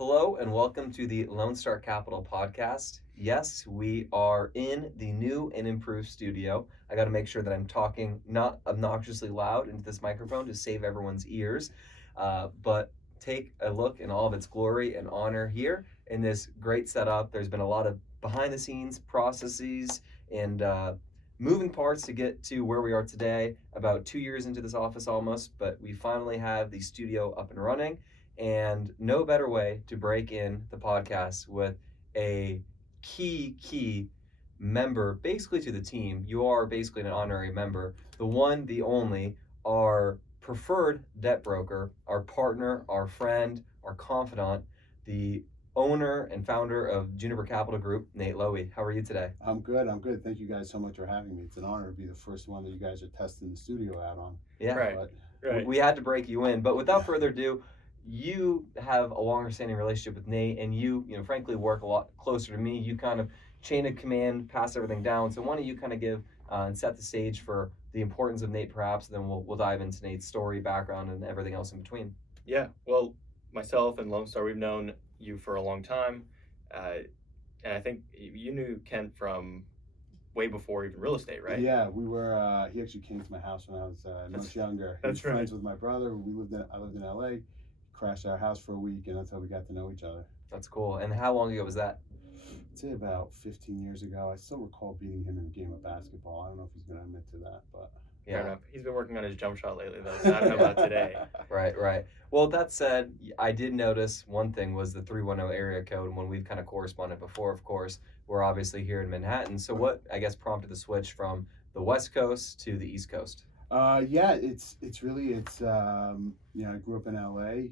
Hello and welcome to the Lone Star Capital podcast. Yes, we are in the new and improved studio. I got to make sure that I'm talking not obnoxiously loud into this microphone to save everyone's ears, but take a look in all of its glory and honor here in this great setup. There's been a lot of behind the scenes processes and moving parts to get to where we are today, about 2 years into this office almost, but we finally have the studio up and running. And no better way to break in the podcast with a key member basically to the team. You are basically an honorary member, the one, the only, our preferred debt broker, our partner, our friend, our confidant, the owner and founder of Juniper Capital Group, Nate Lowy. How are you today? I'm good. I'm good. Thank you guys so much for having me. It's an honor to be the first one that you guys are testing the studio out on. Yeah, Right, But right. we had to break you in. But without further ado, you have a longer standing relationship with Nate, and you frankly work a lot closer to me. You kind of chain of command, pass everything down. So why don't you kind of give and set the stage for the importance of Nate, perhaps, and then we'll dive into Nate's story, background, and everything else in between. Yeah, well, myself and Lone Star, we've known you for a long time. And I think you knew Kent from way before even real estate, right? yeah, we were. He actually came to my house when I was much younger. He was that's right. friends with my brother. I lived in LA. Crashed our house for a week, and that's how we got to know each other. That's cool. And how long ago was that? I'd say about 15 years ago. I still recall beating him in a game of basketball. I don't know if he's going to admit to that, but Fair enough. He's been working on his jump shot lately, though, so I don't know about today. Right. Well, that said, I did notice one thing was the 310 area code. When we've kind of corresponded before, of course, we're obviously here in Manhattan. So what, I guess, prompted the switch from the West Coast to the East Coast? Yeah, I grew up in LA,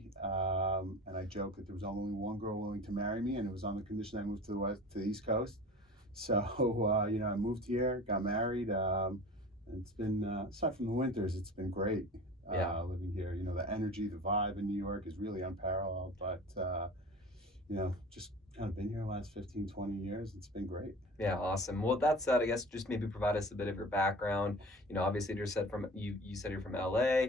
and I joke that there was only one girl willing to marry me, and it was on the condition I moved to the East Coast. So I moved here, got married, and it's been aside from the winters, it's been great. Living here. The energy, the vibe in New York is really unparalleled, but just kind of been here the last 15, 20 years. It's been great. Yeah, awesome. Well, that said, I guess just maybe provide us a bit of your background. Obviously you said you said you're from LA,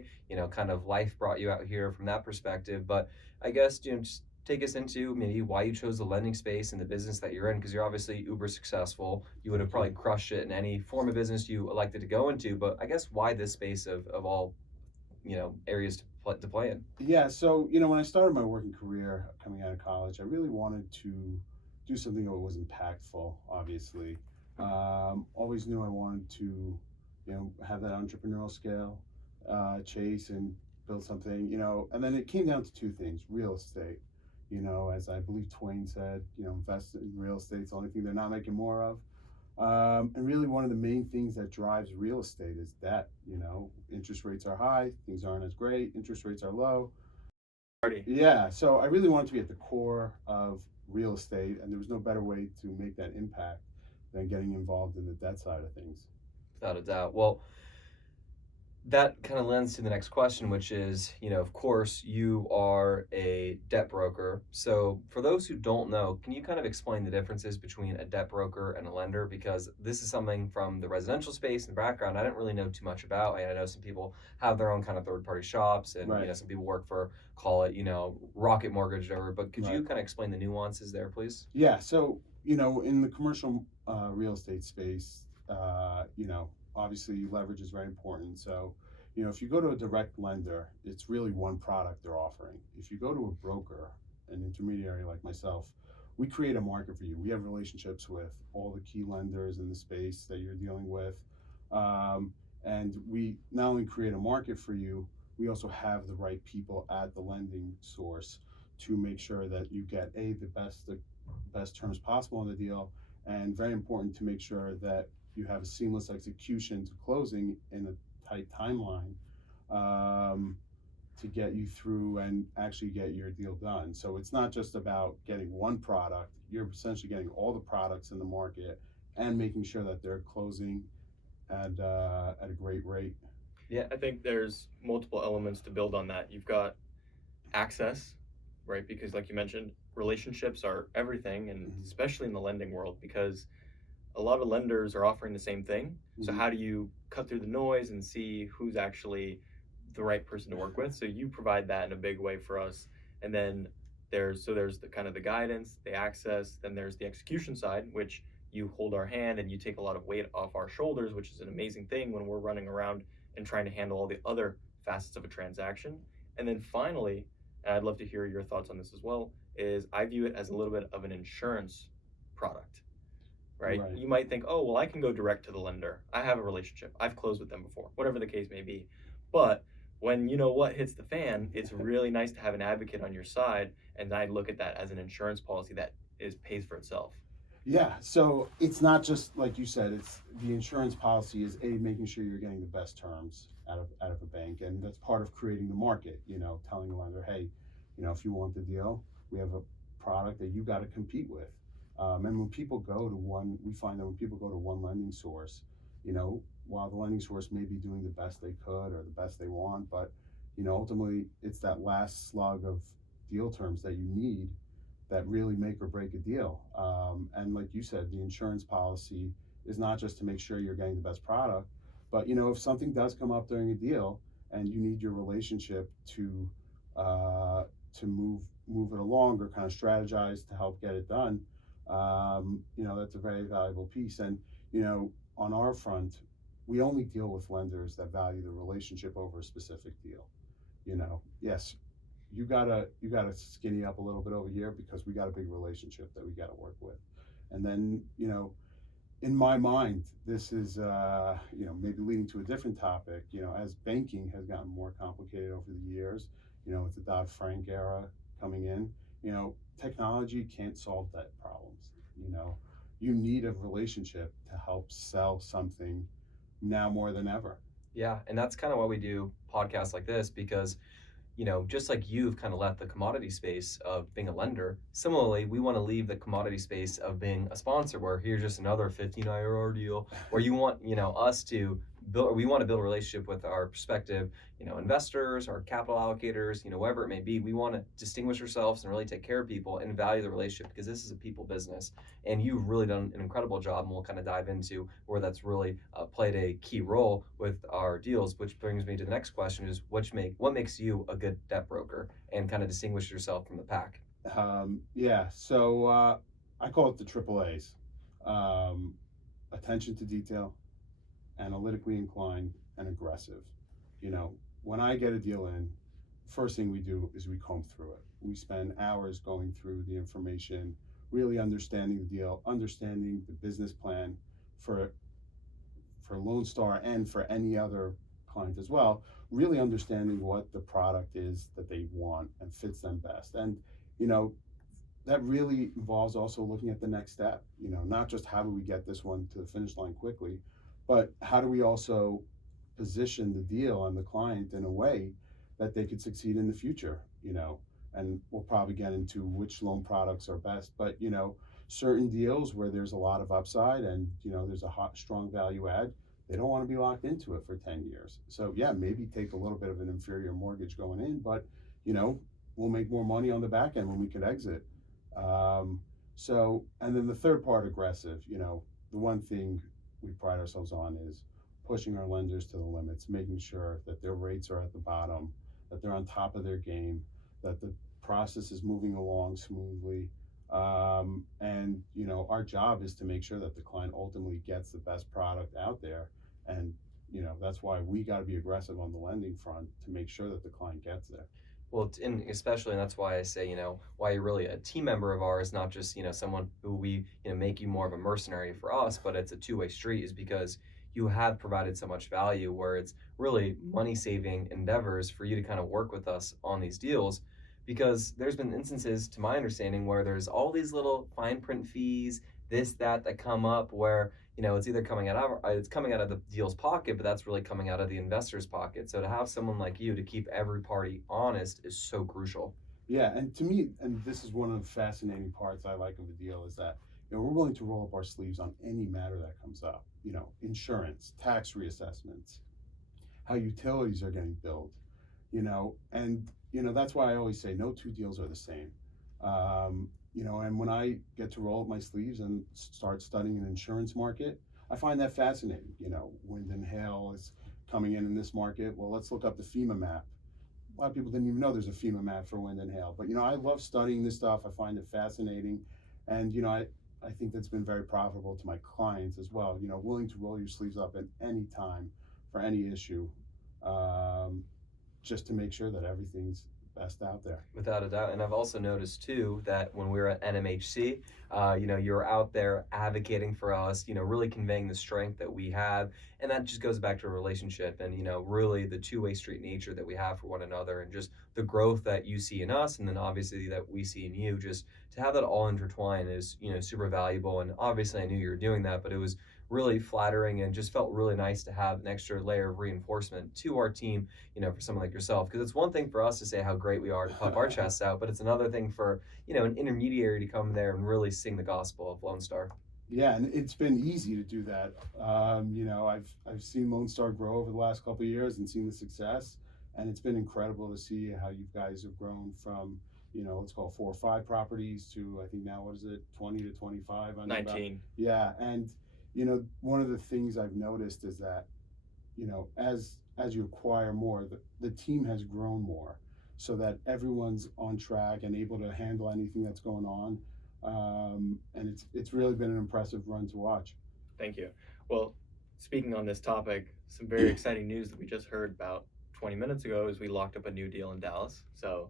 kind of life brought you out here from that perspective. But I guess, just take us into maybe why you chose the lending space and the business that you're in, because you're obviously uber successful. You would have probably crushed it in any form of business you elected to go into, but I guess why this space of all, areas to play in? Yeah, so when I started my working career coming out of college, I really wanted to do something that was impactful. Obviously, always knew I wanted to, have that entrepreneurial scale, chase and build something. And then it came down to two things: real estate. As I believe Twain said, invest in real estate. It's the only thing they're not making more of. And really, one of the main things that drives real estate is debt. Interest rates are high, things aren't as great. Interest rates are low. Party. Yeah, so I really wanted to be at the core of real estate, and there was no better way to make that impact than getting involved in the debt side of things. Without a doubt. Well, that kind of lends to the next question, which is, of course, you are a debt broker. So for those who don't know, can you kind of explain the differences between a debt broker and a lender? Because this is something from the residential space and background I didn't really know too much about. And I know some people have their own kind of third-party shops, and Right. some people work for, call it, Rocket Mortgage or whatever. But could you Right. kind of explain the nuances there, please? Yeah, so in the commercial real estate space, obviously leverage is very important. So, if you go to a direct lender, it's really one product they're offering. If you go to a broker, an intermediary like myself, we create a market for you. We have relationships with all the key lenders in the space that you're dealing with. And we not only create a market for you, we also have the right people at the lending source to make sure that you get the best terms possible on the deal, and very important to make sure that you have a seamless execution to closing in a tight timeline, to get you through and actually get your deal done. So it's not just about getting one product, you're essentially getting all the products in the market and making sure that they're closing at a great rate. Yeah. I think there's multiple elements to build on that. You've got access, right? Because like you mentioned, relationships are everything, and especially in the lending world, because a lot of lenders are offering the same thing. So how do you cut through the noise and see who's actually the right person to work with? So you provide that in a big way for us. And then There's the kind of the guidance, the access, then there's the execution side, which you hold our hand and you take a lot of weight off our shoulders, which is an amazing thing when we're running around and trying to handle all the other facets of a transaction. And then finally, and I'd love to hear your thoughts on this as well, is I view it as a little bit of an insurance product, right? Right. You might think, oh, well, I can go direct to the lender. I have a relationship. I've closed with them before, whatever the case may be. But when you know what hits the fan, it's really nice to have an advocate on your side. And I look at that as an insurance policy that pays for itself. Yeah, so it's not just like you said. It's the insurance policy is making sure you're getting the best terms out of a bank, and that's part of creating the market. Telling the lender, hey, if you want the deal, we have a product that you got to compete with. And when people go to one, we find that when people go to one lending source, while the lending source may be doing the best they could or the best they want, but ultimately it's that last slug of deal terms that you need that really make or break a deal. And like you said, the insurance policy is not just to make sure you're getting the best product, but if something does come up during a deal and you need your relationship to move it along or kind of strategize to help get it done, that's a very valuable piece. And on our front, we only deal with lenders that value the relationship over a specific deal. Yes, you gotta skinny up a little bit over here because we got a big relationship that we got to work with. And then in my mind, this is maybe leading to a different topic. As banking has gotten more complicated over the years, with the Dodd-Frank era coming in, technology can't solve that problems. You need a relationship to help sell something now more than ever. Yeah, and that's kind of why we do podcasts like this, because just like you've kind of left the commodity space of being a lender, similarly, we want to leave the commodity space of being a sponsor, where here's just another 15 IRR deal, where you want, us to build, we want to build a relationship with our prospective, investors, our capital allocators, whoever it may be. We want to distinguish ourselves and really take care of people and value the relationship, because this is a people business. And you've really done an incredible job, and we'll kind of dive into where that's really played a key role with our deals, which brings me to the next question: is what makes you a good debt broker and kind of distinguish yourself from the pack? So I call it the triple A's: attention to detail, analytically inclined, and aggressive. When I get a deal in, first thing we do is we comb through it. We spend hours going through the information, really understanding the deal, understanding the business plan for Lone Star and for any other client as well, really understanding what the product is that they want and fits them best. And that really involves also looking at the next step, not just how do we get this one to the finish line quickly, but how do we also position the deal and the client in a way that they could succeed in the future, and we'll probably get into which loan products are best, but certain deals where there's a lot of upside and there's a strong value add, they don't want to be locked into it for 10 years. So yeah, maybe take a little bit of an inferior mortgage going in, but we'll make more money on the back end when we could exit. And then the third part, aggressive. The one thing we pride ourselves on is pushing our lenders to the limits, making sure that their rates are at the bottom, that they're on top of their game, that the process is moving along smoothly. And our job is to make sure that the client ultimately gets the best product out there. And that's why we got to be aggressive on the lending front to make sure that the client gets there. Well, and that's why I say, why you're really a team member of ours, not just, someone who we, make you more of a mercenary for us, but it's a two-way street, is because you have provided so much value, where it's really money-saving endeavors for you to kind of work with us on these deals. Because there's been instances, to my understanding, where there's all these little fine print fees, this, that come up, where, it's either coming out of the deal's pocket, but that's really coming out of the investor's pocket. So to have someone like you to keep every party honest is so crucial. Yeah, and to me, and this is one of the fascinating parts I like of the deal, is that we're willing to roll up our sleeves on any matter that comes up. Insurance, tax reassessments, how utilities are getting billed, and that's why I always say no two deals are the same. And when I get to roll up my sleeves and start studying an insurance market, I find that fascinating. Wind and hail is coming in this market. Well, let's look up the FEMA map. a lot of people didn't even know there's a FEMA map for wind and hail. But I love studying this stuff. I find it fascinating, and I think that's been very profitable to my clients as well. Willing to roll your sleeves up at any time for any issue, just to make sure that everything's best out there. Without a doubt. And I've also noticed too that when we were at NMHC, you're out there advocating for us, really conveying the strength that we have. And that just goes back to a relationship and, really the two-way street nature that we have for one another, and just the growth that you see in us, and then obviously that we see in you. Just to have that all intertwined is, super valuable. And obviously I knew you were doing that, but it was really flattering and just felt really nice to have an extra layer of reinforcement to our team, for someone like yourself. Because it's one thing for us to say how great we are to puff our chests out, but it's another thing for, an intermediary to come there and really sing the gospel of Lone Star. Yeah, and it's been easy to do that. I've seen Lone Star grow over the last couple of years and seen the success, and it's been incredible to see how you guys have grown from, let's call it 4 or 5 properties to, I think now, what is it, 20 to 25? 19. Yeah, and one of the things I've noticed is that, as you acquire more, the team has grown more, so that everyone's on track and able to handle anything that's going on. And it's really been an impressive run to watch. Thank you. Well, speaking on this topic, some very exciting news that we just heard about 20 minutes ago is we locked up a new deal in Dallas. So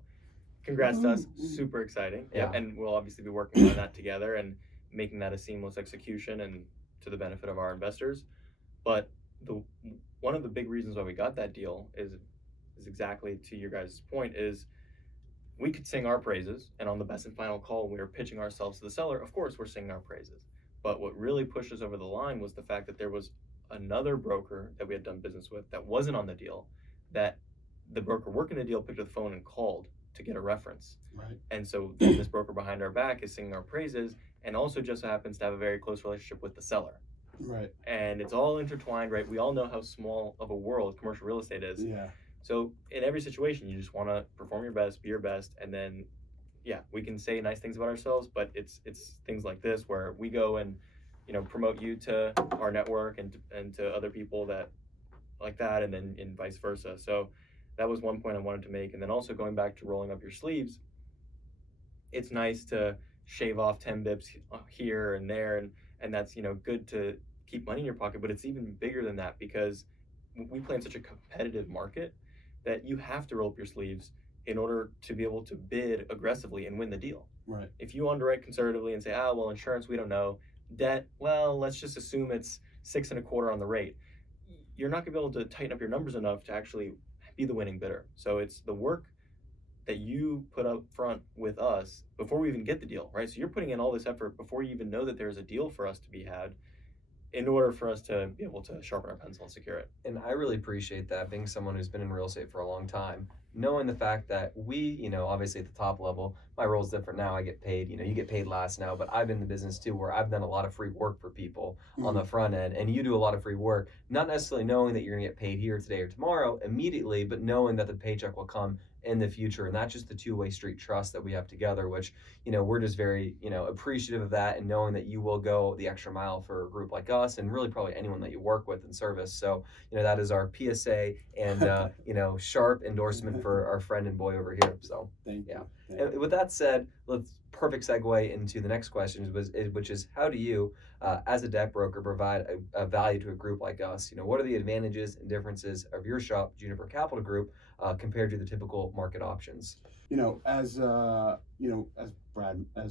congrats to us. Super exciting. Yeah. And we'll obviously be working on that together and making that a seamless execution and to the benefit of our investors. But one of the big reasons why we got that deal is exactly to your guys' point, is we could sing our praises, and on the best and final call, when we were pitching ourselves to the seller, of course we're singing our praises. But what really pushed us over the line was the fact that there was another broker that we had done business with that wasn't on the deal, that the broker working the deal picked up the phone and called to get a reference. Right. And so then this broker behind our back is singing our praises, and also just so happens to have a very close relationship with the seller. Right. And it's all intertwined, right? We all know how small of a world commercial real estate is. Yeah. So in every situation, you just want to perform your best, be your best, and then, yeah, we can say nice things about ourselves, but it's things like this where we go and, promote you to our network and to other people that like that, and then and vice versa. So that was one point I wanted to make. And then also going back to rolling up your sleeves, it's nice to shave off 10 bips here and there, and that's, good to keep money in your pocket, but it's even bigger than that, because we play in such a competitive market that you have to roll up your sleeves in order to be able to bid aggressively and win the deal. Right. If you underwrite conservatively and say, well, insurance, we don't know, debt, well, let's just assume it's 6.25 on the rate, you're not gonna be able to tighten up your numbers enough to actually be the winning bidder. So it's the work that you put up front with us before we even get the deal, right? So you're putting in all this effort before you even know that there's a deal for us to be had, in order for us to be able to sharpen our pencil and secure it. And I really appreciate that, being someone who's been in real estate for a long time, knowing the fact that we, obviously at the top level, my role is different now. I get paid, you get paid last now, but I've been in the business too, where I've done a lot of free work for people on the front end, and you do a lot of free work, not necessarily knowing that you're gonna get paid here today or tomorrow immediately, but knowing that the paycheck will come in the future. And that's just the two-way street trust that we have together, which, we're just very, appreciative of that, and knowing that you will go the extra mile for a group like us, and really probably anyone that you work with in service. So, that is our PSA and, sharp endorsement for our friend and boy over here. So, Thank you. And with that said, perfect segue into the next question, which is how do you, as a debt broker, provide a value to a group like us? What are the advantages and differences of your shop, Juniper Capital Group, compared to the typical market options? As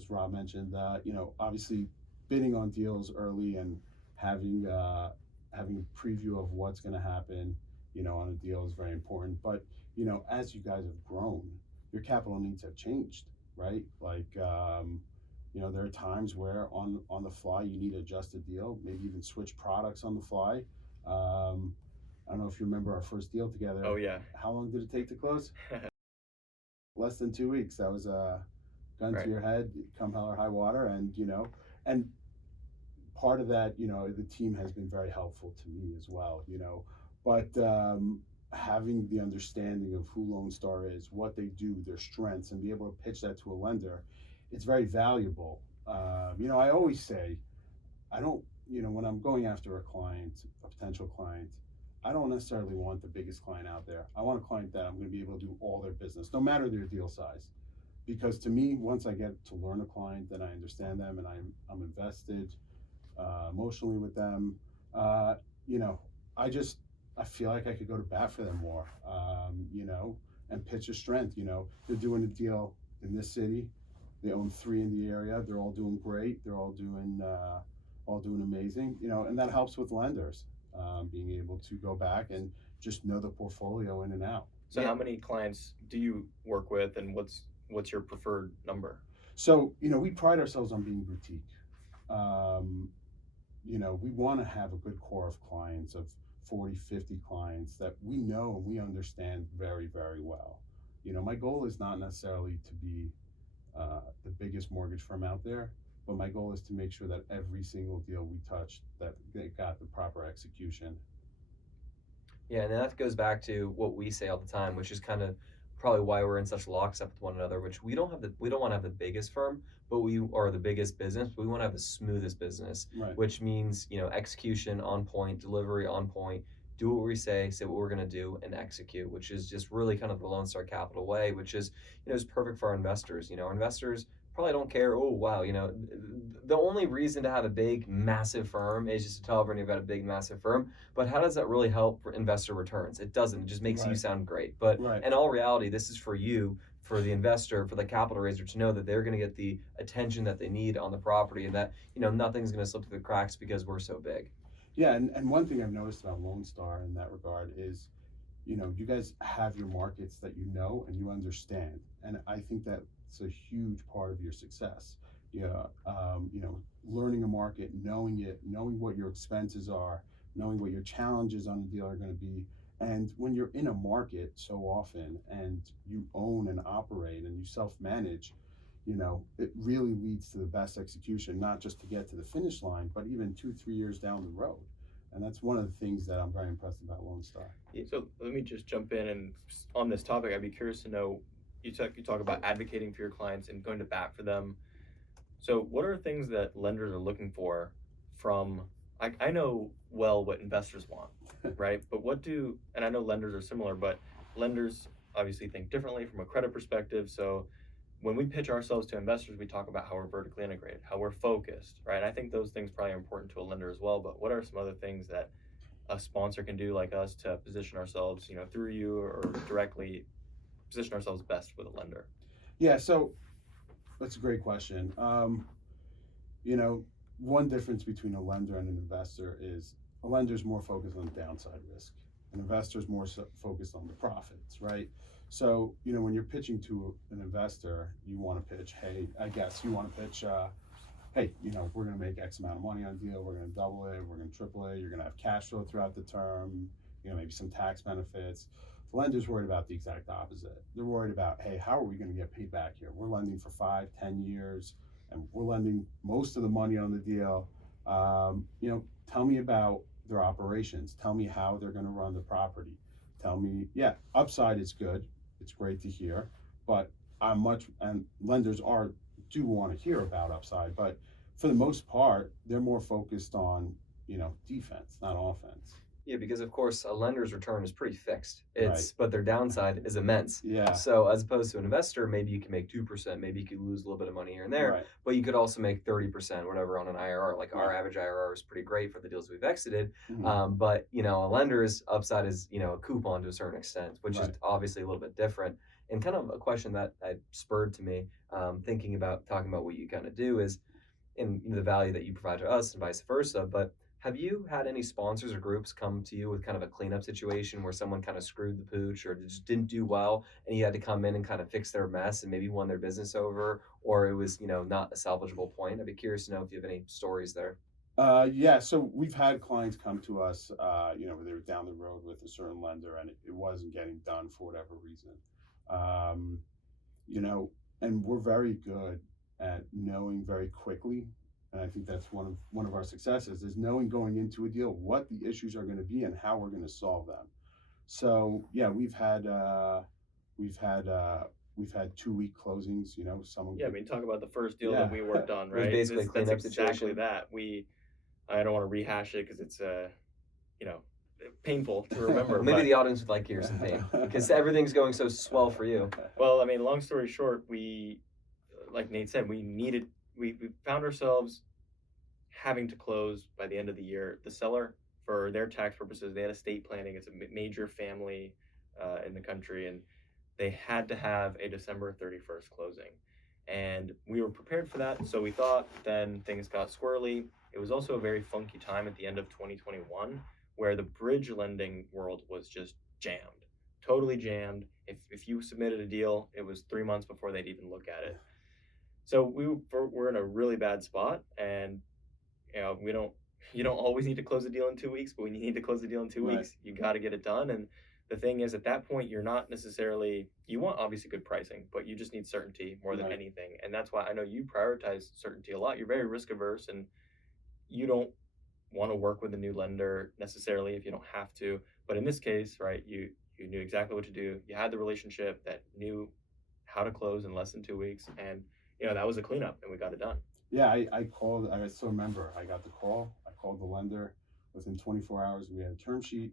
Rob mentioned, obviously bidding on deals early and having a preview of what's going to happen, on a deal is very important. But as you guys have grown, your capital needs have changed, right? Like, there are times where on the fly you need to adjust a deal, maybe even switch products on the fly. I don't know if you remember our first deal together. Oh yeah. How long did it take to close? Less than 2 weeks. That was a gun to your head, come hell or high water, and and part of that, the team has been very helpful to me as well, but having the understanding of who Lone Star is, what they do, their strengths, and be able to pitch that to a lender, it's very valuable. I always say, I don't, when I'm going after a client, a potential client, I don't necessarily want the biggest client out there. I want a client that I'm going to be able to do all their business, no matter their deal size. Because to me, once I get to learn a client, then I understand them and I'm invested emotionally with them. You know, I feel like I could go to bat for them more. You know, and pitch a strength. You know, they're doing a deal in this city. They own 3 in the area. They're all doing great. They're all doing amazing. You know, and that helps with lenders being able to go back and just know the portfolio in and out. So how many clients do you work with, and what's your preferred number? So, you know, we pride ourselves on being boutique. You know, we want to have a good core of clients of 40, 50 clients that we know and we understand very, very well. You know, my goal is not necessarily to be the biggest mortgage firm out there, but my goal is to make sure that every single deal we touch, that they got the proper execution. Yeah, and that goes back to what we say all the time, which is kind of probably why we're in such lockstep with one another. Which we don't want to have the biggest firm, but we are the biggest business. But we want to have the smoothest business, Right. which means, you know, execution on point, delivery on point. Do what we say what we're going to do, and execute, which is just really kind of the Lone Star Capital way, which is, you know, is perfect for our investors. You know, our investors probably don't care. Oh, wow, you know, the only reason to have a big, massive firm is just to tell everyone you've got a big, massive firm. But how does that really help for investor returns? It doesn't. It just makes you Right. sound great. But Right. in all reality, this is for you, for the investor, for the capital raiser to know that they're going to get the attention that they need on the property, and that, you know, nothing's going to slip through the cracks because we're so big. Yeah, and one thing I've noticed about Lone Star in that regard is, you know, you guys have your markets that you know and you understand, and I think that's a huge part of your success. Yeah, you know, learning a market, knowing it, knowing what your expenses are, knowing what your challenges on the deal are going to be, and when you're in a market so often and you own and operate and you self-manage, you know, it really leads to the best execution, not just to get to the finish line, but even 2, 3 years down the road. And that's one of the things that I'm very impressed about Lone Star. So let me just jump in, and on this topic, I'd be curious to know, you talk about advocating for your clients and going to bat for them. So what are things that lenders are looking for from, I know well what investors want, right? But and I know lenders are similar, but lenders obviously think differently from a credit perspective. So when we pitch ourselves to investors, we talk about how we're vertically integrated, how we're focused, right? And I think those things probably are important to a lender as well. But what are some other things that a sponsor can do like us to position ourselves, you know, through you or directly position ourselves best with a lender? Yeah, so that's a great question. You know, one difference between a lender and an investor is a lender is more focused on downside risk. An investor is more focused on the profits, right? So, you know, when you're pitching to an investor, you want to pitch, hey, hey, you know, we're going to make X amount of money on a deal, we're going to double it, we're going to triple it, you're going to have cash flow throughout the term, you know, maybe some tax benefits. The lender's worried about the exact opposite. They're worried about, hey, how are we going to get paid back here? We're lending for 5, 10 years, and we're lending most of the money on the deal. You know, tell me about their operations. Tell me how they're going to run the property. Tell me, yeah, upside is good. It's great to hear, but and lenders do want to hear about upside, but for the most part, they're more focused on, you know, defense, not offense. Yeah, because of course a lender's return is pretty fixed. Right. But their downside is immense. Yeah. So as opposed to an investor, maybe you can make 2%, maybe you could lose a little bit of money here and there, Right. but you could also make 30%, whatever, on an IRR. Like our Right. average IRR is pretty great for the deals we've exited. Mhm. But you know, a lender's upside is, you know, a coupon to a certain extent, which is Right. obviously a little bit different. And kind of a question that spurred to me, thinking about talking about what you kind of do is, in the value that you provide to us and vice versa. But have you had any sponsors or groups come to you with kind of a cleanup situation where someone kind of screwed the pooch or just didn't do well, and you had to come in and kind of fix their mess and maybe won their business over, or it was, you know, not a salvageable point? I'd be curious to know if you have any stories there. Yeah, so we've had clients come to us, you know, they were down the road with a certain lender and it wasn't getting done for whatever reason. You know, and we're very good at knowing very quickly, and I think that's one of our successes is knowing going into a deal what the issues are going to be and how we're going to solve them. So yeah, we've had 2-week closings. You know, Yeah, I mean, talk about the first deal Yeah. that we worked on, It was right? basically a That's cleanup exactly situation. that. I don't want to rehash it because it's you know, painful to remember. Maybe but, the audience would like to hear some pain because everything's going so swell for you. well, I mean, long story short, we, like Nate said, we found ourselves having to close by the end of the year. The seller, for their tax purposes, they had estate planning. It's a major family in the country, and they had to have a December 31st closing. And we were prepared for that, so we thought. Then things got squirrely. It was also a very funky time at the end of 2021 where the bridge lending world was just jammed, totally jammed. If you submitted a deal, it was 3 months before they'd even look at it. So we're in a really bad spot, and you don't always need to close a deal in 2 weeks, but when you need to close a deal in 2 Right. weeks, you got to get it done. And the thing is, at that point, you're not necessarily, you want obviously good pricing, but you just need certainty more than Right. anything. And that's why I know you prioritize certainty a lot. You're very risk averse, and you don't want to work with a new lender necessarily if you don't have to. But in this case, right, you knew exactly what to do. You had the relationship that knew how to close in less than 2 weeks, and that was a cleanup, and we got it done. Yeah, I called. I still remember. I got the call. I called the lender. Within 24 hours, we had a term sheet.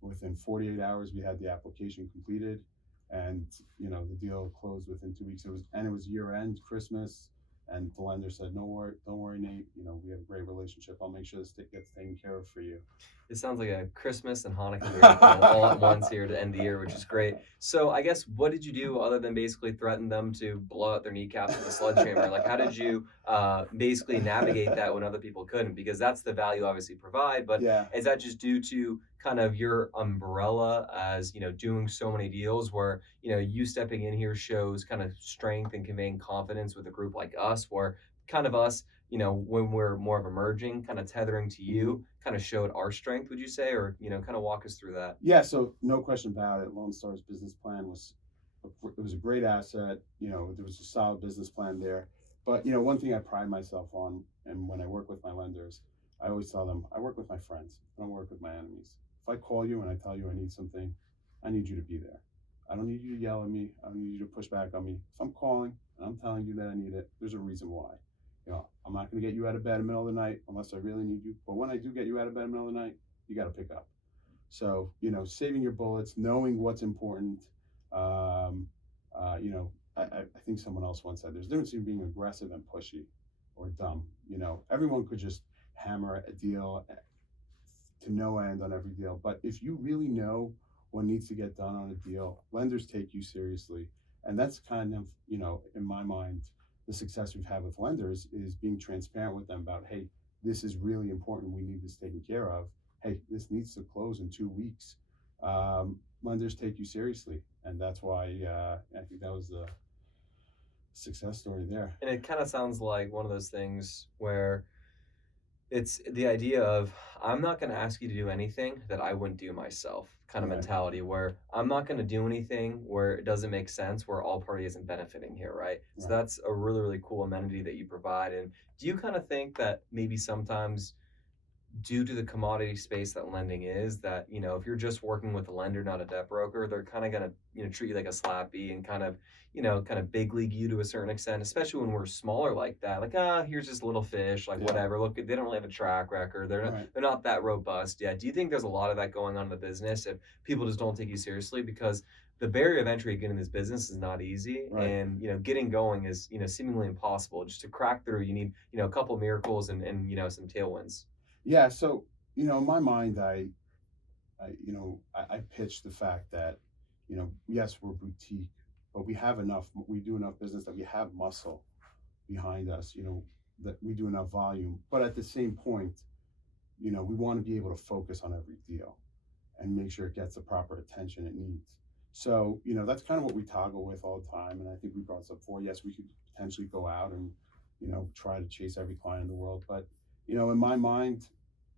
Within 48 hours, we had the application completed, and the deal closed within 2 weeks. It was year end, Christmas, and the lender said, "No worry, don't worry, Nate. We have a great relationship. I'll make sure this gets taken care of for you." It sounds like a Christmas and Hanukkah miracle all at once here to end the year, which is great. So I guess what did you do other than basically threaten them to blow out their kneecaps with a sledgehammer? Like, how did you basically navigate that when other people couldn't? Because that's the value obviously provide, but Yeah. is that just due to kind of your umbrella as doing so many deals where you stepping in here shows kind of strength and conveying confidence with a group like us, where kind of us when we're more of emerging, kind of tethering to you, kind of showed our strength, would you say, or kind of walk us through that? Yeah, so no question about it. Lone Star's business plan was a great asset. There was a solid business plan there. But one thing I pride myself on, and when I work with my lenders, I always tell them I work with my friends. I don't work with my enemies. If I call you and I tell you I need something, I need you to be there. I don't need you to yell at me. I don't need you to push back on me. If I'm calling and I'm telling you that I need it, there's a reason why. I'm not going to get you out of bed in the middle of the night unless I really need you. But when I do get you out of bed in the middle of the night, you got to pick up. So, saving your bullets, knowing what's important. I think someone else once said there's a difference between being aggressive and pushy or dumb. Everyone could just hammer a deal to no end on every deal. But if you really know what needs to get done on a deal, lenders take you seriously. And that's kind of, in my mind, the success we've had with lenders is being transparent with them about, hey, this is really important. We need this taken care of. Hey, this needs to close in 2 weeks. Lenders take you seriously. And that's why I think that was the success story there. And it kind of sounds like one of those things where it's the idea of, I'm not going to ask you to do anything that I wouldn't do myself kind of Right. mentality, where I'm not going to do anything where it doesn't make sense, where all party isn't benefiting here, right? So Right. that's a really, really cool amenity that you provide. And do you kind of think that maybe sometimes, due to the commodity space that lending is, that if you're just working with a lender, not a debt broker, they're kind of going to treat you like a slappy and kind of big league you to a certain extent, especially when we're smaller like that. Like, here's this little fish, like, Yeah. whatever. Look, they don't really have a track record. Right. They're not that robust yet. Do you think there's a lot of that going on in the business if people just don't take you seriously? Because the barrier of entry to get in this business is not easy, Right. and getting going is seemingly impossible. Just to crack through, you need a couple miracles and some tailwinds. Yeah, so in my mind, I pitch the fact that yes, we're boutique, but we do enough business that we have muscle behind us. That we do enough volume, but at the same point, we want to be able to focus on every deal and make sure it gets the proper attention it needs. So that's kind of what we toggle with all the time, and I think we brought this up before. Yes, we could potentially go out and try to chase every client in the world, but in my mind,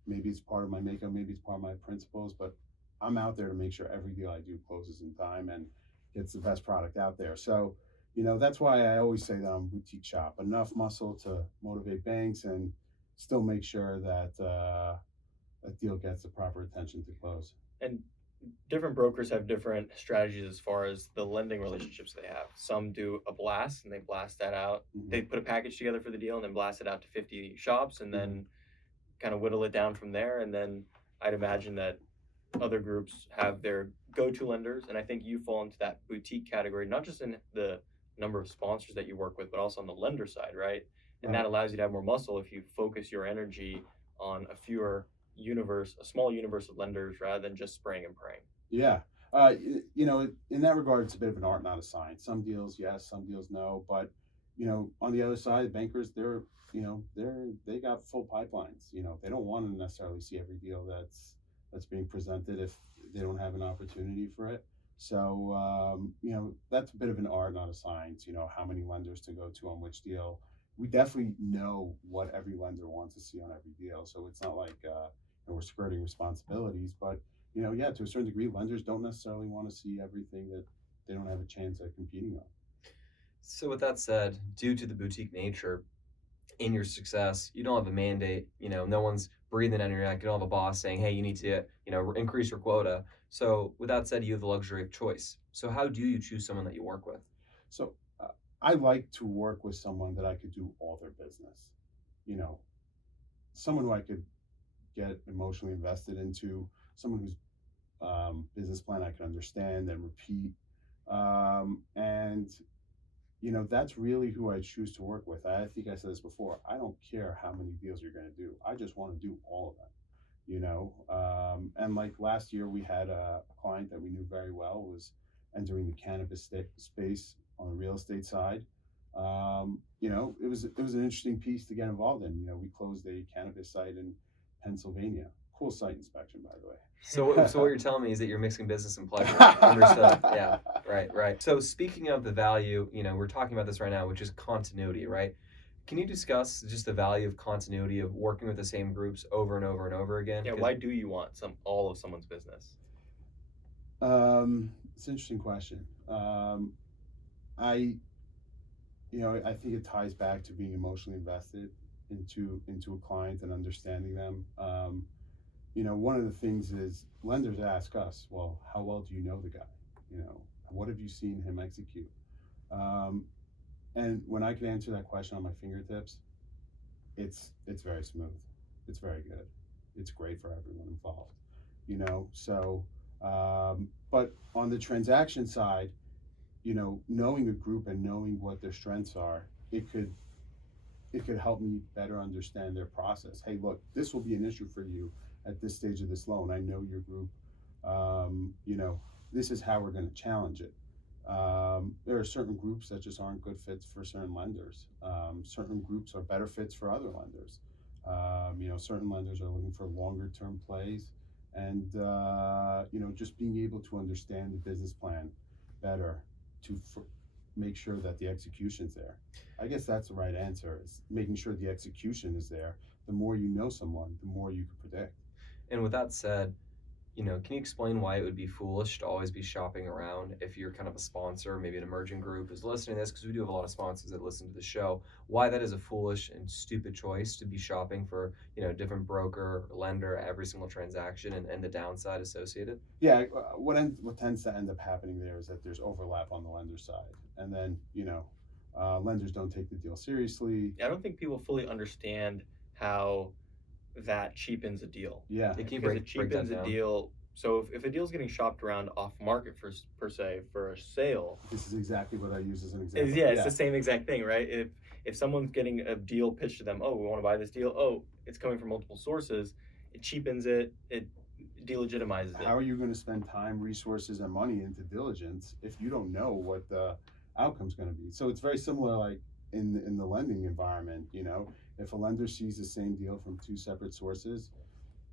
maybe it's part of my makeup, maybe it's part of my principles, but I'm out there to make sure every deal I do closes in time and gets the best product out there. So, that's why I always say that I'm a boutique shop. Enough muscle to motivate banks and still make sure that a deal gets the proper attention to close. And different brokers have different strategies as far as the lending relationships they have. Some do a blast and they blast that out. Mhm. They put a package together for the deal and then blast it out to 50 shops and then kind of whittle it down from there. And then I'd imagine that other groups have their go-to lenders, and I think you fall into that boutique category, not just in the number of sponsors that you work with, but also on the lender side, right? And that allows you to have more muscle if you focus your energy on a small universe of lenders rather than just spraying and praying. Yeah. In that regard, it's a bit of an art, not a science. Some deals, yes, some deals, no. But, on the other side, bankers, they got full pipelines. They don't want to necessarily see every deal that's being presented if they don't have an opportunity for it. So, that's a bit of an art, not a science. How many lenders to go to on which deal. We definitely know what every lender wants to see on every deal. So it's not like we're skirting responsibilities, but yeah, to a certain degree, lenders don't necessarily want to see everything that they don't have a chance at competing on. So with that said, due to the boutique nature, in your success, you don't have a mandate. No one's breathing on your neck. You don't have a boss saying, "Hey, you need to, increase your quota." So with that said, you have the luxury of choice. So how do you choose someone that you work with? So I like to work with someone that I could do all their business. Someone who I could get emotionally invested into, someone whose business plan I can understand and repeat. And that's really who I choose to work with. I think I said this before. I don't care how many deals you're going to do. I just want to do all of them. And like last year, we had a client that we knew very well was entering the cannabis space on the real estate side. It was an interesting piece to get involved in. We closed a cannabis site in Pennsylvania. Cool site inspection, by the way. So what you're telling me is that you're mixing business and pleasure. Understood. Yeah, right. So speaking of the value, we're talking about this right now, which is continuity, right? Can you discuss just the value of continuity of working with the same groups over and over and over again? Yeah, why do you want all of someone's business? It's an interesting question. I think it ties back to being emotionally invested into a client and understanding them. One of the things is lenders ask us, well, how well do you know the guy? What have you seen him execute? And when I can answer that question on my fingertips, it's very smooth. It's very good. It's great for everyone involved. So, but on the transaction side, knowing a group and knowing what their strengths are, it could help me better understand their process. Hey, look, this will be an issue for you at this stage of this loan. I know your group. This is how we're going to challenge it. There are certain groups that just aren't good fits for certain lenders. Certain groups are better fits for other lenders. Certain lenders are looking for longer term plays, and just being able to understand the business plan better to make sure that the execution's there. I guess that's the right answer, is making sure the execution is there. The more you know someone, the more you can predict. And with that said, can you explain why it would be foolish to always be shopping around if you're kind of a sponsor, maybe an emerging group is listening to this, because we do have a lot of sponsors that listen to the show, why that is a foolish and stupid choice to be shopping for, different broker, lender, every single transaction and the downside associated? Yeah, what tends to end up happening there is that there's overlap on the lender side. And then, lenders don't take the deal seriously. I don't think people fully understand how that cheapens a deal. Yeah, it cheapens a deal. So if a deal's getting shopped around off market per se for a sale, this is exactly what I use as an example. It's the same exact thing, right? If someone's getting a deal pitched to them, oh, we want to buy this deal, oh, it's coming from multiple sources, it cheapens it, it delegitimizes it. How are you going to spend time, resources, and money into diligence if you don't know what the outcome's going to be? So it's very similar, like in the lending environment. If a lender sees the same deal from two separate sources,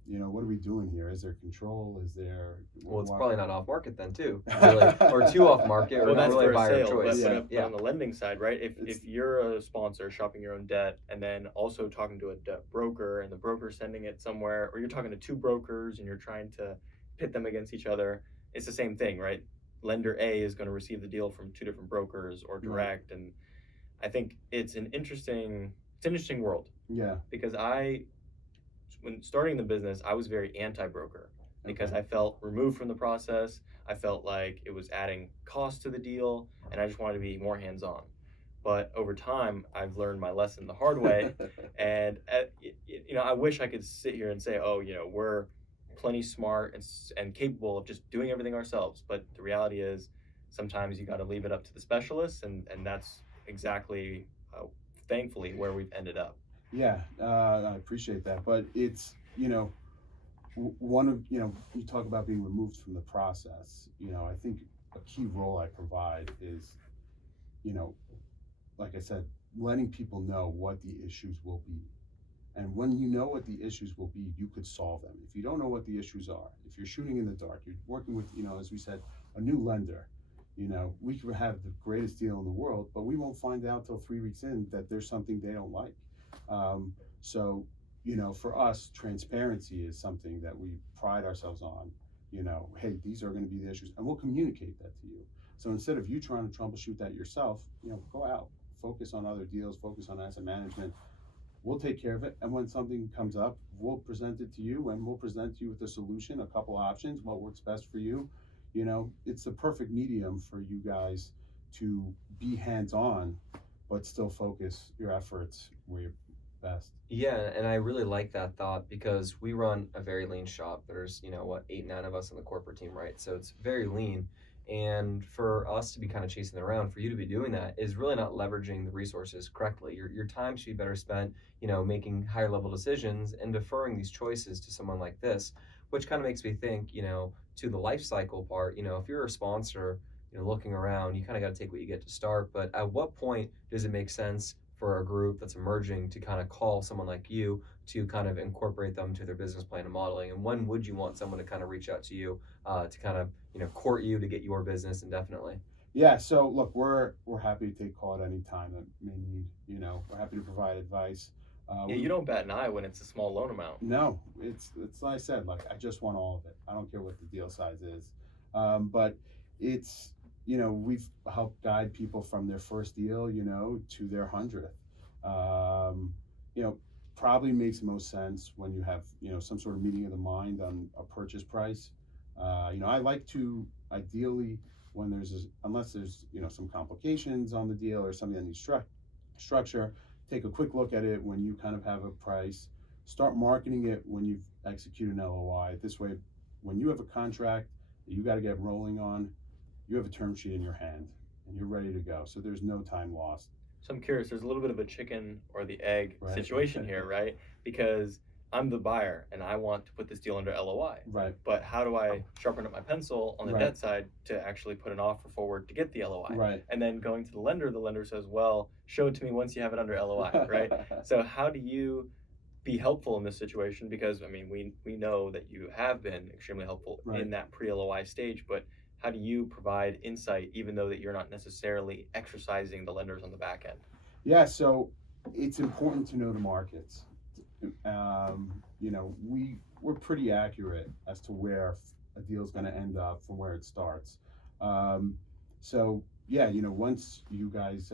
what are we doing here? Is there control? Is there... Well, it's probably not off market then too, really, or too off market, or not really a buyer choice. But on the lending side, right? If you're a sponsor shopping your own debt and then also talking to a debt broker and the broker sending it somewhere, or you're talking to two brokers and you're trying to pit them against each other, it's the same thing, right? Lender A is going to receive the deal from two different brokers or direct, and I think it's an interesting world. Yeah. Because when starting the business, I was very anti-broker because I felt removed from the process. I felt like it was adding cost to the deal, and I just wanted to be more hands-on. But over time, I've learned my lesson the hard way, and I wish I could sit here and say, oh, we're plenty smart and capable of just doing everything ourselves. But the reality is, sometimes you got to leave it up to the specialists, and that's exactly, thankfully, where we've ended up. Yeah, I appreciate that, but it's, one of, you talk about being removed from the process. I think a key role I provide is, like I said, letting people know what the issues will be. And when you know what the issues will be, you could solve them. If you don't know what the issues are, if you're shooting in the dark, you're working with, as we said, a new lender, we could have the greatest deal in the world, but we won't find out till 3 weeks in that there's something they don't like. So, for us, transparency is something that we pride ourselves on. Hey, these are going to be the issues, and we'll communicate that to you. So instead of you trying to troubleshoot that yourself, go out, focus on other deals, focus on asset management. We'll take care of it, and when something comes up, we'll present it to you, and we'll present to you with a solution, a couple options, what works best for you. It's the perfect medium for you guys to be hands-on, but still focus your efforts where you're best. Yeah, and I really like that thought because we run a very lean shop. There's, 8, 9 of us on the corporate team, right? So it's very lean. And for us to be kind of chasing it around, for you to be doing that is really not leveraging the resources correctly. Your time should be better spent, making higher level decisions and deferring these choices to someone like this, which kind of makes me think, to the life cycle part, if you're a sponsor, looking around, you kind of got to take what you get to start. But at what point does it make sense for a group that's emerging to kind of call someone like you to kind of incorporate them to their business plan and modeling? And when would you want someone to kind of reach out to you to kind of court you to get your business indefinitely? Yeah, so look, we're happy to take call at any time that may need. We're happy to provide advice. Yeah, you don't bat an eye when it's a small loan amount. No, it's like I said, like I just want all of it. I don't care what the deal size is, but it's we've helped guide people from their first deal, to their 100th. Probably makes most sense when you have some sort of meeting of the mind on a purchase price. I like to ideally when unless there's some complications on the deal or something that needs structure, take a quick look at it when you kind of have a price. Start marketing it when you've executed an LOI. This way, when you have a contract that you got to get rolling on, you have a term sheet in your hand and you're ready to go. So there's no time lost. So I'm curious, there's a little bit of a chicken or the egg Right. situation here, right? Because I'm the buyer and I want to put this deal under LOI. Right. But how do I sharpen up my pencil on the Right. debt side to actually put an offer forward to get the LOI? Right. And then going to the lender says, well, show it to me once you have it under LOI, right? So how do you be helpful in this situation? Because, I mean, we know that you have been extremely helpful Right. in that pre-LOI stage, but how do you provide insight even though that you're not necessarily exercising the lenders on the back end? Yeah, so it's important to know the markets. We're pretty accurate as to where a deal's going to end up from where it starts. So yeah, once you guys,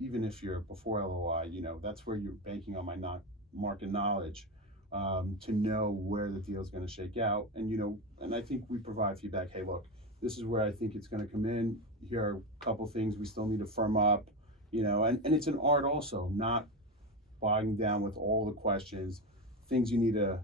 even if you're before LOI, that's where you're banking on my market knowledge to know where the deal's going to shake out. And I think we provide feedback. Hey, look, this is where I think it's going to come in. Here are a couple things we still need to firm up. And it's an art also, not bogging down with all the questions, things you need to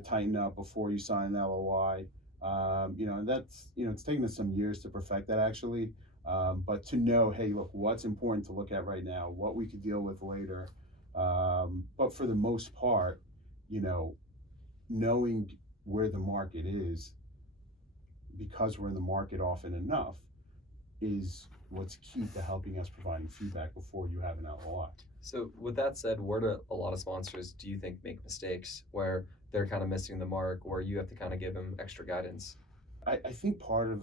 tighten up before you sign an LOI. And that's, it's taken us some years to perfect that actually. But to know, hey, look, what's important to look at right now, what we could deal with later. But for the most part, knowing where the market is, because we're in the market often enough, is what's key to helping us providing feedback before you have an LOI. So with that said, where do a lot of sponsors, do you think, make mistakes where they're kind of missing the mark, or you have to kind of give them extra guidance? I think part of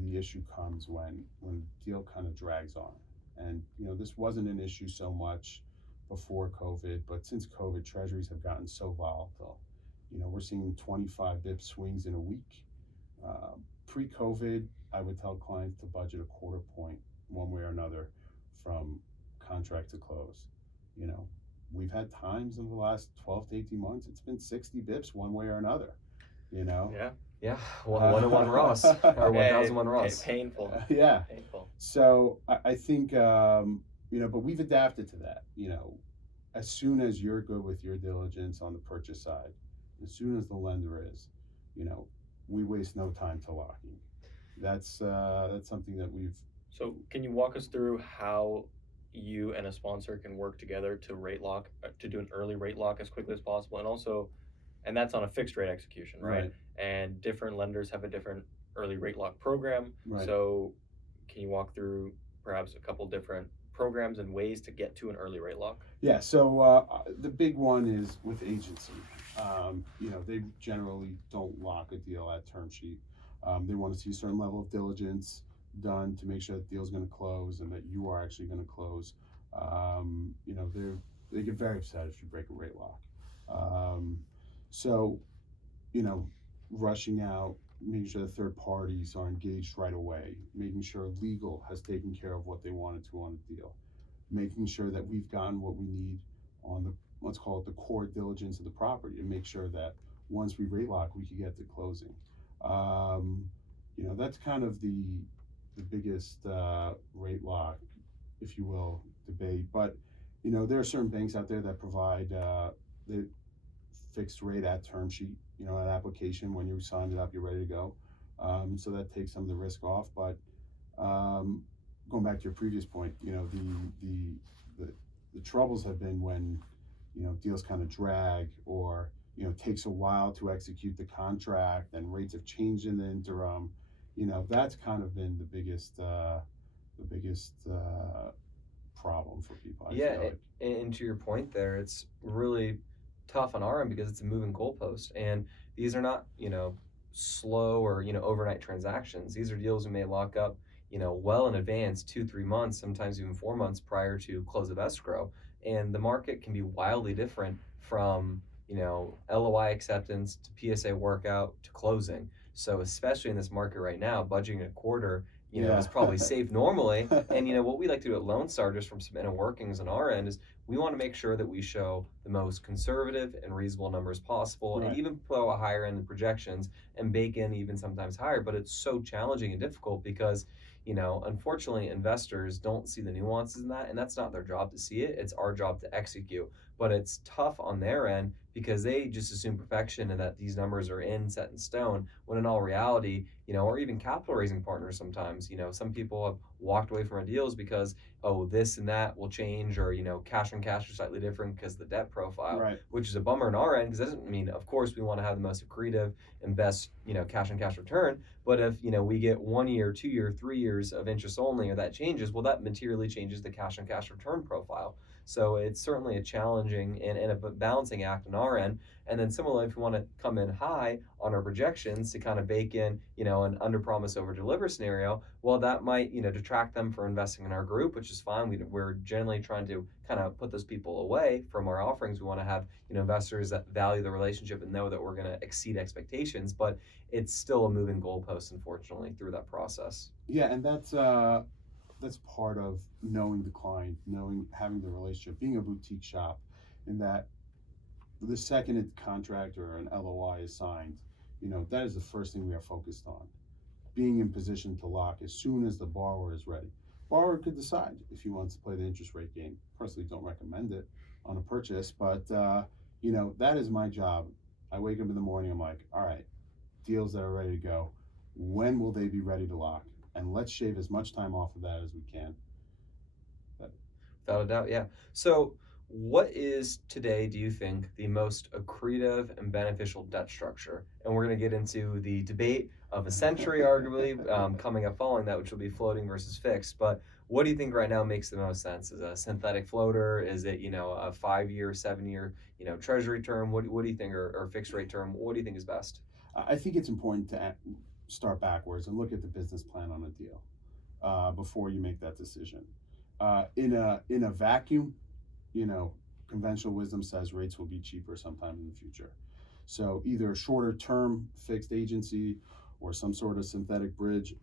the issue comes when the deal kind of drags on. And this wasn't an issue so much before COVID, but since COVID, treasuries have gotten so volatile. We're seeing 25 bps swings in a week. Pre-COVID, I would tell clients to budget a quarter point one way or another from contract to close. We've had times in the last 12 to 18 months, it's been 60 bips one way or another, Yeah, 101 Ross, or 1001 Ross. Painful. Yeah. Painful. So I think, but we've adapted to that. As soon as you're good with your diligence on the purchase side, As soon as the lender is, you know, we waste no time to locking. That's something that we've. So can you walk us through how you and a sponsor can work together to rate lock, to do an early rate lock as quickly as possible, and also, and that's on a fixed rate execution, right? And different lenders have a different early rate lock program. Right. So can you walk through perhaps a couple different programs and ways to get to an early rate lock? Yeah, so the big one is with agency. You know, they generally don't lock a deal at term sheet. They want to see a certain level of diligence done to make sure that the deal's going to close and that you are actually going to close. You know, they get very upset if you break a rate lock. So, you know, rushing out, making sure the third parties are engaged right away, making sure legal has taken care of what they wanted to on the deal, making sure that we've gotten what we need on the, let's call it the core diligence of the property, and make sure that once we rate lock, we can get to closing. You know, that's kind of the biggest rate lock, if you will, debate. But you know, there are certain banks out there that provide the fixed rate at term sheet. You know, an application, when you signed it up, you're ready to go. So that takes some of the risk off. But going back to your previous point, you know, the troubles have been when, you know, deals kind of drag, or you know, takes a while to execute the contract, and rates have changed in the interim. You know, that's kind of been the biggest problem for people. I feel like. And to your point there, it's really tough on our end because it's a moving goalpost, and these are not, you know, slow or, you know, overnight transactions. These are deals we may lock up, you know, well in advance, 2-3 months, sometimes even 4 months prior to close of escrow. And the market can be wildly different from, you know, LOI acceptance to PSA workout to closing. So especially in this market right now, budgeting a quarter, you know, is probably safe normally. And you know, what we like to do at Lone Star, just from some inner workings on our end, is we want to make sure that we show the most conservative and reasonable numbers possible, and even throw a higher end of projections and bake in even sometimes higher. But it's so challenging and difficult because, you know, unfortunately, investors don't see the nuances in that, and that's not their job to see it. It's our job to execute. But it's tough on their end because they just assume perfection and that these numbers are set in stone, when in all reality, you know, or even capital raising partners sometimes, you know, some people have walked away from our deals because, oh, this and that will change, or, you know, cash on cash are slightly different because of the debt profile, which is a bummer on our end, because that doesn't mean, of course, we want to have the most accretive and best, you know, cash on cash return. But if, you know, we get 1 year, 2 year, 3 years of interest only, or that changes, well, that materially changes the cash on cash return profile. So it's certainly a challenging and a balancing act on our end. And then similarly, if we want to come in high on our projections to kind of bake in, you know, an under promise over deliver scenario, well, that might, you know, detract them from investing in our group, which is fine. We're generally trying to kind of put those people away from our offerings. We want to have, you know, investors that value the relationship and know that we're going to exceed expectations, but it's still a moving goalpost, unfortunately, through that process. Yeah, and that's part of knowing the client, having the relationship, being a boutique shop, in that the second a contract or an LOI is signed, you know, that is the first thing we are focused on. Being in position to lock as soon as the borrower is ready. Borrower could decide if he wants to play the interest rate game. Personally, don't recommend it on a purchase, but you know, that is my job. I wake up in the morning, I'm like, all right, deals that are ready to go, when will they be ready to lock? And let's shave as much time off of that as we can. Without a doubt, yeah. So what is today, do you think, the most accretive and beneficial debt structure? And we're going to get into the debate of a century, arguably, coming up following that, which will be floating versus fixed. But what do you think right now makes the most sense? Is it a synthetic floater? Is it, you know, a 5-year, 7-year, you know, treasury term? What do you think, or fixed rate term? What do you think is best? I think it's important to start backwards and look at the business plan on a deal before you make that decision. In a vacuum, you know, conventional wisdom says rates will be cheaper sometime in the future. So either a shorter term fixed agency or some sort of synthetic bridge.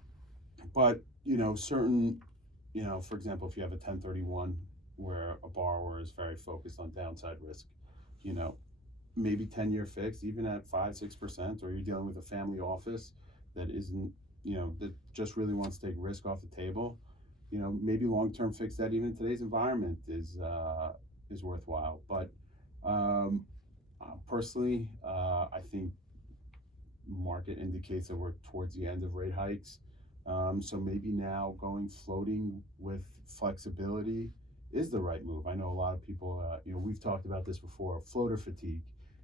But, you know, certain, you know, for example, if you have a 1031 where a borrower is very focused on downside risk, you know, maybe 10-year fixed, even at 5-6%, or you're dealing with a family office that isn't, you know, that just really wants to take risk off the table, you know, maybe long-term fixed debt, even in today's environment, is worthwhile. But Personally, I think market indicates that we're towards the end of rate hikes. So maybe now going floating with flexibility is the right move. I know a lot of people, we've talked about this before, floater fatigue.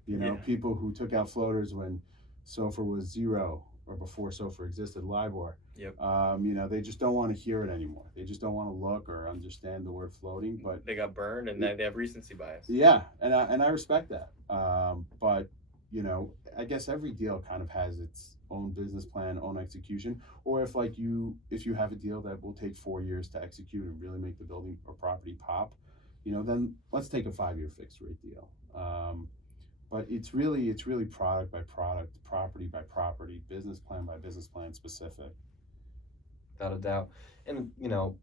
Yeah. People who took out floaters when SOFR was zero or before SOFR existed, LIBOR. Yep. They just don't want to hear it anymore. They just don't want to look or understand the word floating. But they got burned, and they have recency bias. yeah, and I respect that. But I guess every deal kind of has its own business plan, own execution. Or if you have a deal that will take 4 years to execute and really make the building or property pop, then let's take a 5-year fixed rate deal. But it's really product by product, property by property, business plan by business plan specific. Without a doubt. And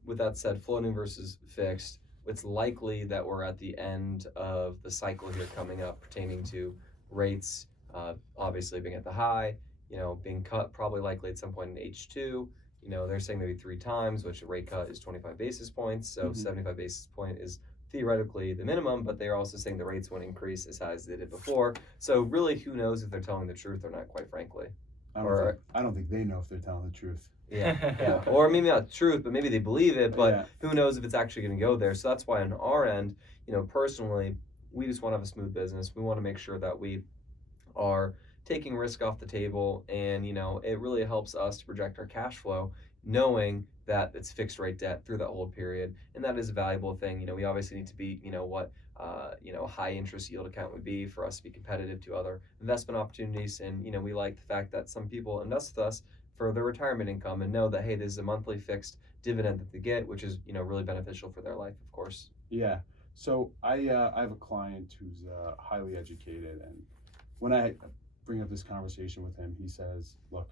with that said, floating versus fixed, it's likely that we're at the end of the cycle here coming up pertaining to rates, obviously being at the high, being cut probably likely at some point in H2. They're saying maybe 3 times, which a rate cut is 25 basis points. So 75 basis point is theoretically the minimum, but they're also saying the rates won't increase as high as they did before. So really, who knows if they're telling the truth or not, quite frankly. I don't think they know if they're telling the truth. Yeah. Or maybe not the truth, but maybe they believe it, but who knows if it's actually going to go there. So that's why on our end, personally, we just want to have a smooth business. We want to make sure that we are taking risk off the table, and it really helps us to project our cash flow, knowing that it's fixed rate debt through that hold period, and that is a valuable thing. We obviously need to be, what a high interest yield account would be for us to be competitive to other investment opportunities, and we like the fact that some people invest with us for their retirement income and know that, hey, this is a monthly fixed dividend that they get, which is really beneficial for their life, of course. Yeah. So I have a client who's highly educated, and when I bring up this conversation with him, he says, look,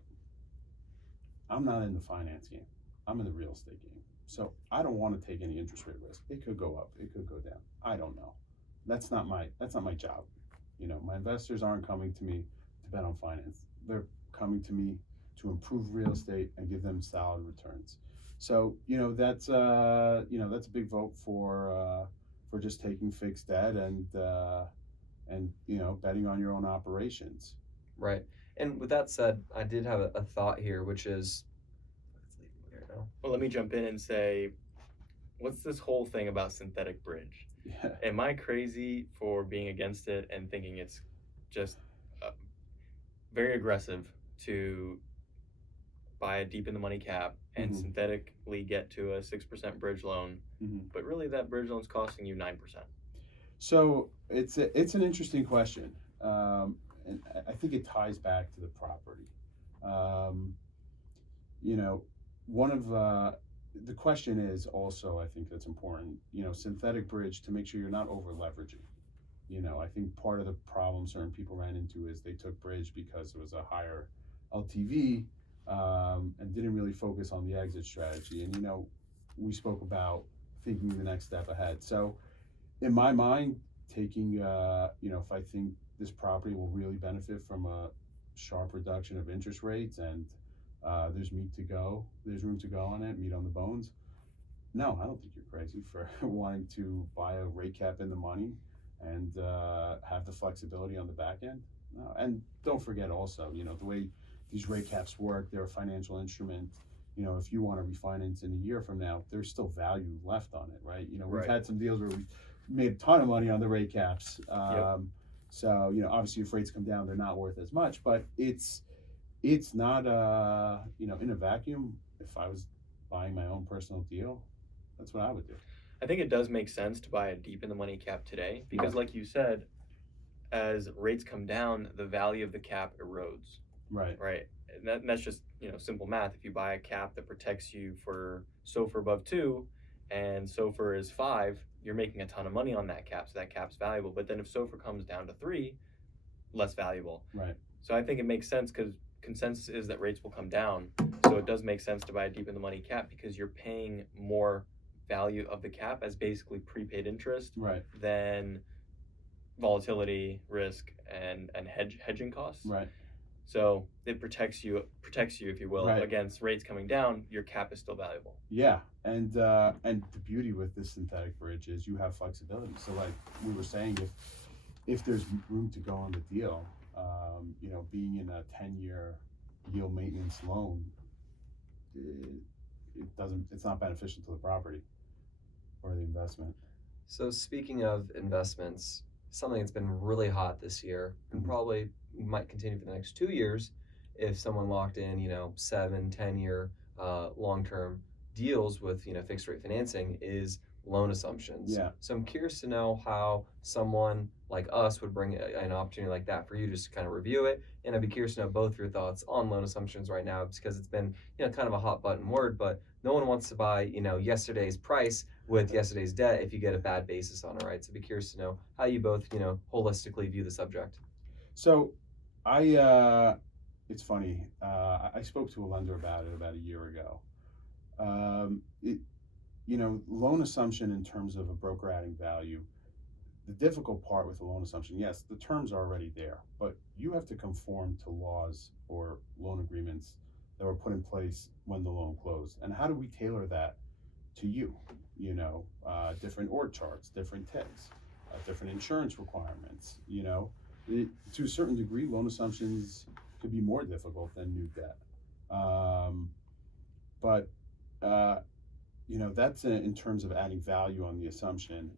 I'm not in the finance game. I'm in the real estate game. So I don't want to take any interest rate risk. It could go up, it could go down. I don't know. That's not my job. My investors aren't coming to me to bet on finance. They're coming to me to improve real estate and give them solid returns. So, that's a big vote for just taking fixed debt and betting on your own operations. Right. And with that said, I did have a thought here, which is, well, let me jump in and say, what's this whole thing about synthetic bridge? Yeah. Am I crazy for being against it and thinking it's just very aggressive to buy a deep in the money cap and synthetically get to a 6% bridge loan, but really that bridge loan's costing you 9%? So it's an interesting question, and I think it ties back to the property. One of the question is also, I think that's important, synthetic bridge, to make sure you're not over leveraging. I think part of the problem certain people ran into is they took bridge because it was a higher LTV, and didn't really focus on the exit strategy. And we spoke about thinking the next step ahead. So in my mind, taking if I think this property will really benefit from a sharp reduction of interest rates, and there's room to go on it, meat on the bones. No, I don't think you're crazy for wanting to buy a rate cap in the money and have the flexibility on the back end. No. And don't forget also, the way these rate caps work, they're a financial instrument. If you want to refinance in a year from now, there's still value left on it, right? We've had some deals where we made a ton of money on the rate caps. So, obviously if rates come down, they're not worth as much, but it's not, in a vacuum. If I was buying my own personal deal, that's what I would do. I think it does make sense to buy a deep in the money cap today because, like you said, as rates come down, the value of the cap erodes. Right. And that's just simple math. If you buy a cap that protects you for SOFR above 2 and SOFR is 5, you're making a ton of money on that cap, so that cap's valuable. But then if SOFR comes down to 3, less valuable. Right. So I think it makes sense because consensus is that rates will come down. So it does make sense to buy a deep in the money cap because you're paying more value of the cap as basically prepaid interest than volatility, risk, and hedging costs. Right. So it protects you, if you will, against rates coming down. Your cap is still valuable. Yeah, and the beauty with this synthetic bridge is you have flexibility. So like we were saying, if there's room to go on the deal, you know, being in a 10-year yield maintenance loan, it's not beneficial to the property or the investment. So speaking of investments, something that's been really hot this year and probably might continue for the next 2 years if someone locked in, 7, 10 year long-term deals with, fixed rate financing is loan assumptions. Yeah. So I'm curious to know how someone like us would bring an opportunity like that for you just to kind of review it. And I'd be curious to know both your thoughts on loan assumptions right now because it's been, kind of a hot button word, but no one wants to buy, yesterday's price with yesterday's debt if you get a bad basis on it, right? So I'd be curious to know how you both, holistically view the subject. So it's funny. I spoke to a lender about it about a year ago. Loan assumption in terms of a broker adding value, the difficult part with the loan assumption, yes, the terms are already there, but you have to conform to laws or loan agreements that were put in place when the loan closed. And how do we tailor that to you? Different org charts, different TICs, different insurance requirements. To a certain degree, loan assumptions could be more difficult than new debt. That's in terms of adding value on the assumption.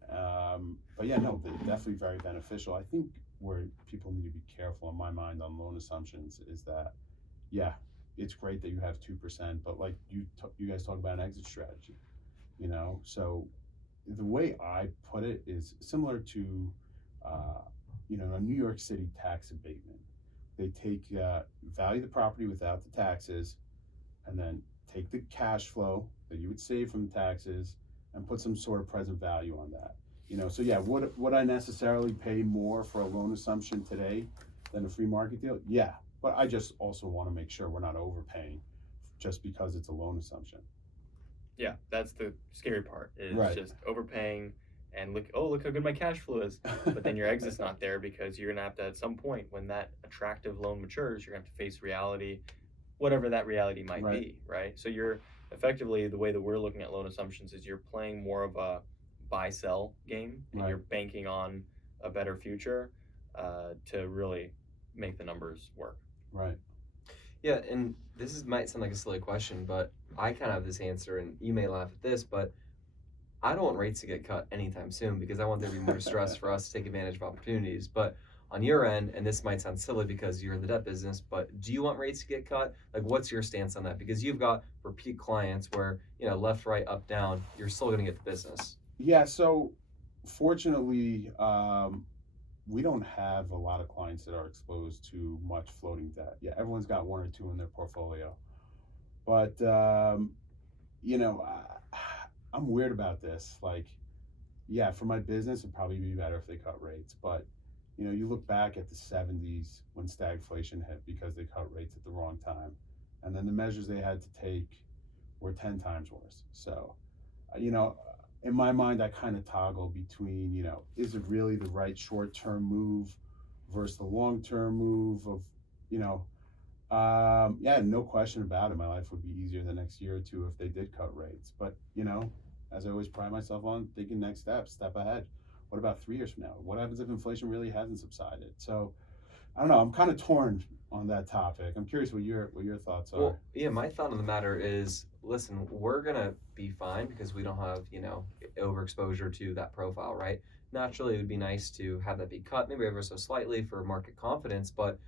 But yeah, no, they're definitely very beneficial. I think where people need to be careful in my mind on loan assumptions is that, yeah, it's great that you have 2%, but like you guys talk about an exit strategy, So the way I put it is similar to, a New York City tax abatement. They take value the property without the taxes, and then take the cash flow that you would save from the taxes and put some sort of present value on that. So yeah, would I necessarily pay more for a loan assumption today than a free market deal? Yeah, but I just also want to make sure we're not overpaying just because it's a loan assumption. Yeah, that's the scary part is Right. just overpaying and look how good my cash flow is. But then your exit's not there because you're gonna have to, at some point when that attractive loan matures, you're gonna have to face reality, whatever that reality might Right. be, right? So you're effectively, the way that we're looking at loan assumptions is you're playing more of a buy-sell game, and Right. you're banking on a better future to really make the numbers work. Right. Yeah, and might sound like a silly question, but I kind of have this answer, and you may laugh at this, but I don't want rates to get cut anytime soon because I want there to be more stress for us to take advantage of opportunities. But on your end, and this might sound silly because you're in the debt business, but do you want rates to get cut? Like, what's your stance on that? Because you've got repeat clients where, left, right, up, down, you're still going to get the business. Yeah, so fortunately, we don't have a lot of clients that are exposed to much floating debt. Yeah, everyone's got one or two in their portfolio. But, I'm weird about this. Like, yeah, for my business, it'd probably be better if they cut rates. But, you look back at the 70s when stagflation hit because they cut rates at the wrong time. And then the measures they had to take were 10 times worse. So, in my mind, I kind of toggle between, is it really the right short-term move versus the long-term move of, yeah, no question about it. My life would be easier the next year or two if they did cut rates. But, as I always pride myself on, thinking next step ahead. What about 3 years from now? What happens if inflation really hasn't subsided? So, I don't know. I'm kind of torn on that topic. I'm curious what your thoughts are. Well, yeah, my thought on the matter is, listen, we're going to be fine because we don't have, overexposure to that profile, right? Naturally, it would be nice to have that be cut, maybe ever so slightly for market confidence, but,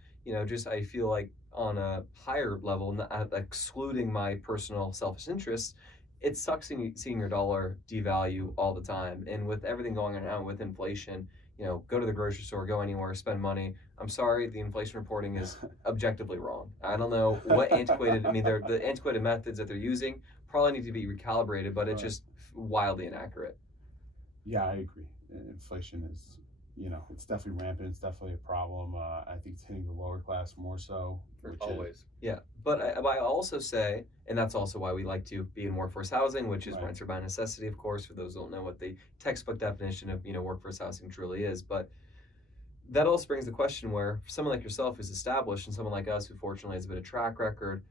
just I feel like on a higher level, excluding my personal selfish interests, it sucks seeing your dollar devalue all the time. And with everything going on now with inflation, go to the grocery store, go anywhere, spend money. I'm sorry, the inflation reporting is objectively wrong. I don't know what the antiquated methods that they're using probably need to be recalibrated, but it's just wildly inaccurate. Yeah, I agree. Inflation is, it's definitely rampant. It's definitely a problem. I think it's hitting the lower class more so. Always. Yeah, but I also say, and that's also why we like to be in workforce housing, which is Right. rents are by necessity, of course, for those who don't know what the textbook definition of, workforce housing truly is. But that also brings the question where someone like yourself who's established and someone like us who fortunately has a bit of track record,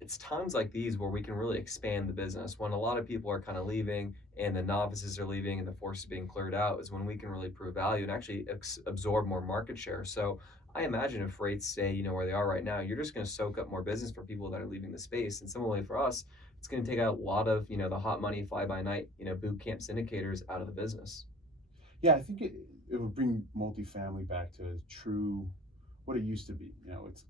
it's times like these where we can really expand the business. When a lot of people are kind of leaving and the novices are leaving and the force is being cleared out, is when we can really prove value and actually absorb more market share. So I imagine if rates stay, where they are right now, you're just going to soak up more business for people that are leaving the space. And similarly for us, it's going to take out a lot of, the hot money, fly by night, boot camp syndicators out of the business. Yeah, I think it would bring multifamily back to true what it used to be.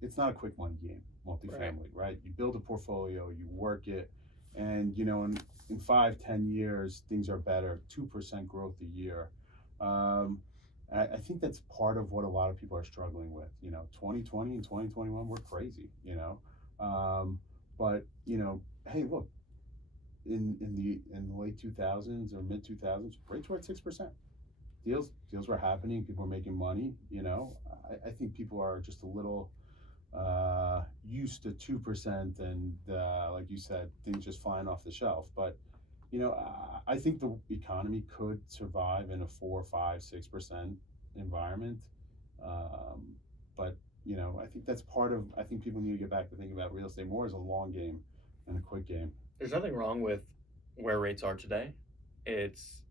It's not a quick money game, multifamily, right? You build a portfolio, you work it, and in 5-10 years things are better, 2% growth a year. I think that's part of what a lot of people are struggling with. 2020 and 2021 were crazy, but hey, look, in the late 2000s or mid 2000s, rates were at 6%. Deals were happening. People were making money. I think people are just a little used to 2%, and like you said, things just flying off the shelf. But I think the economy could survive in a 4, 5, 6% environment. But I think that's part of. I think people need to get back to thinking about real estate more as a long game than a quick game. There's nothing wrong with where rates are today. It's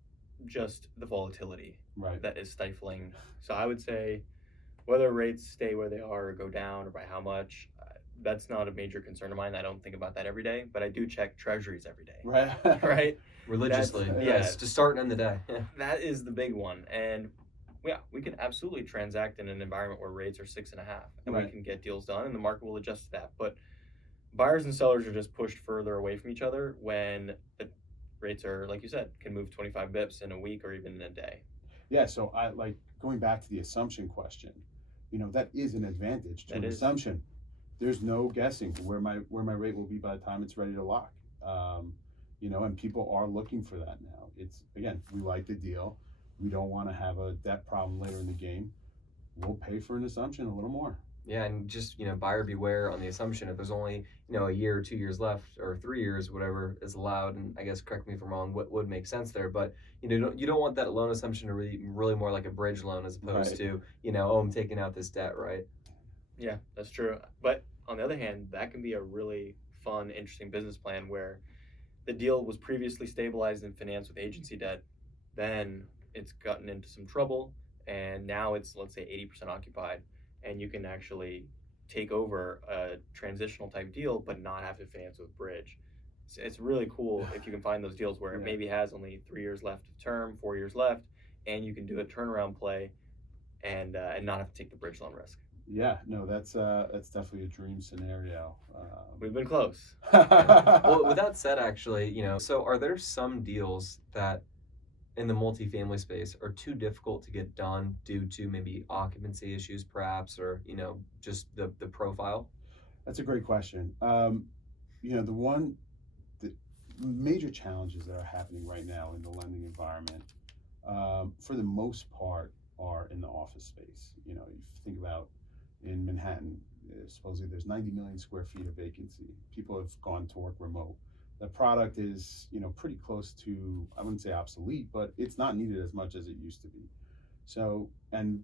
just the volatility that is stifling. So I would say whether rates stay where they are or go down or by how much, that's not a major concern of mine. I don't think about that every day, but I do check treasuries every day. Right? Religiously. Yes, to start and end the day. That is the big one. And yeah, we can absolutely transact in an environment where rates are 6.5 and we can get deals done and the market will adjust to that. But buyers and sellers are just pushed further away from each other when the rates are, like you said, can move 25 bips in a week or even in a day. Yeah, so I like going back to the assumption question. That is an advantage to an assumption. There's no guessing where my rate will be by the time it's ready to lock. And people are looking for that now. It's, again, we like the deal. We don't want to have a debt problem later in the game. We'll pay for an assumption a little more. Yeah, and just, buyer beware on the assumption if there's only, a year or 2 years left or 3 years, whatever is allowed. And I guess, correct me if I'm wrong, what would make sense there. But, you don't want that loan assumption to really more like a bridge loan as opposed to, I'm taking out this debt, right? Yeah, that's true. But on the other hand, that can be a really fun, interesting business plan where the deal was previously stabilized and financed with agency debt. Then it's gotten into some trouble and now it's, let's say, 80% occupied. And you can actually take over a transitional type deal, but not have to finance with bridge. So it's really cool if you can find those deals where it maybe has only 3 years left of term, 4 years left, and you can do a turnaround play and not have to take the bridge loan risk. Yeah, no, that's definitely a dream scenario. We've been close. Well, with that said, actually, so are there some deals that in the multifamily space are too difficult to get done due to maybe occupancy issues perhaps, or just the profile? That's a great question. The major challenges that are happening right now in the lending environment, for the most part, are in the office space. If you think about in Manhattan, supposedly there's 90 million square feet of vacancy. People have gone to work remote. The product is, pretty close to, I wouldn't say obsolete, but it's not needed as much as it used to be. So, and,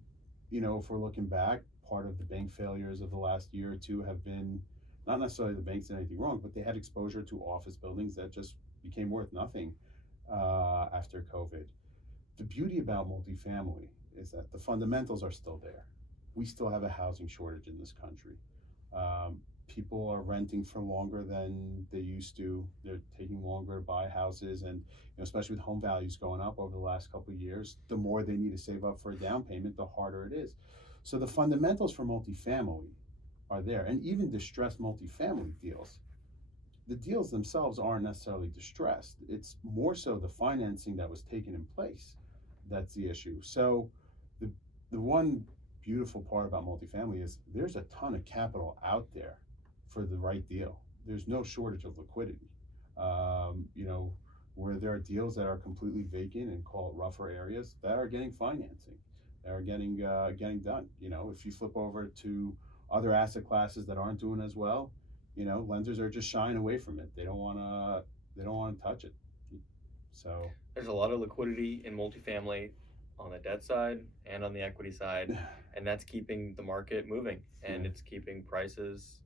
if we're looking back, part of the bank failures of the last year or two have been, not necessarily the banks did anything wrong, but they had exposure to office buildings that just became worth nothing after COVID. The beauty about multifamily is that the fundamentals are still there. We still have a housing shortage in this country. People are renting for longer than they used to. They're taking longer to buy houses, and especially with home values going up over the last couple of years, the more they need to save up for a down payment, the harder it is. So the fundamentals for multifamily are there, and even distressed multifamily deals. The deals themselves aren't necessarily distressed. It's more so the financing that was taken in place that's the issue. So the one beautiful part about multifamily is there's a ton of capital out there for the right deal. There's no shortage of liquidity. Where there are deals that are completely vacant and call it rougher areas that are getting financing, that are getting done. If you flip over to other asset classes that aren't doing as well, lenders are just shying away from it. They don't want to touch it. So there's a lot of liquidity in multifamily on the debt side and on the equity side, and that's keeping the market moving, and it's keeping prices.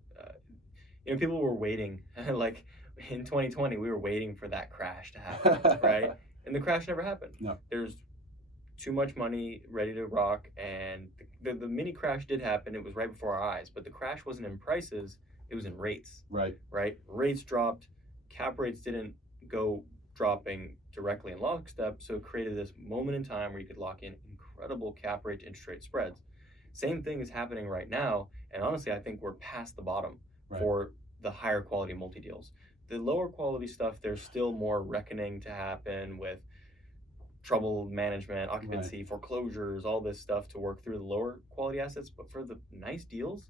you know, people were waiting, like in 2020, we were waiting for that crash to happen, right? And the crash never happened. No. There's too much money ready to rock, and the mini crash did happen. It was right before our eyes, but the crash wasn't in prices, it was in rates. Right. Rates dropped, cap rates didn't go dropping directly in lockstep, so it created this moment in time where you could lock in incredible cap rate to interest rate spreads. Same thing is happening right now, and honestly, I think we're past the bottom for the higher quality multi deals. The lower quality stuff, there's still more reckoning to happen with trouble management, occupancy, foreclosures, all this stuff to work through the lower quality assets. But for the nice deals,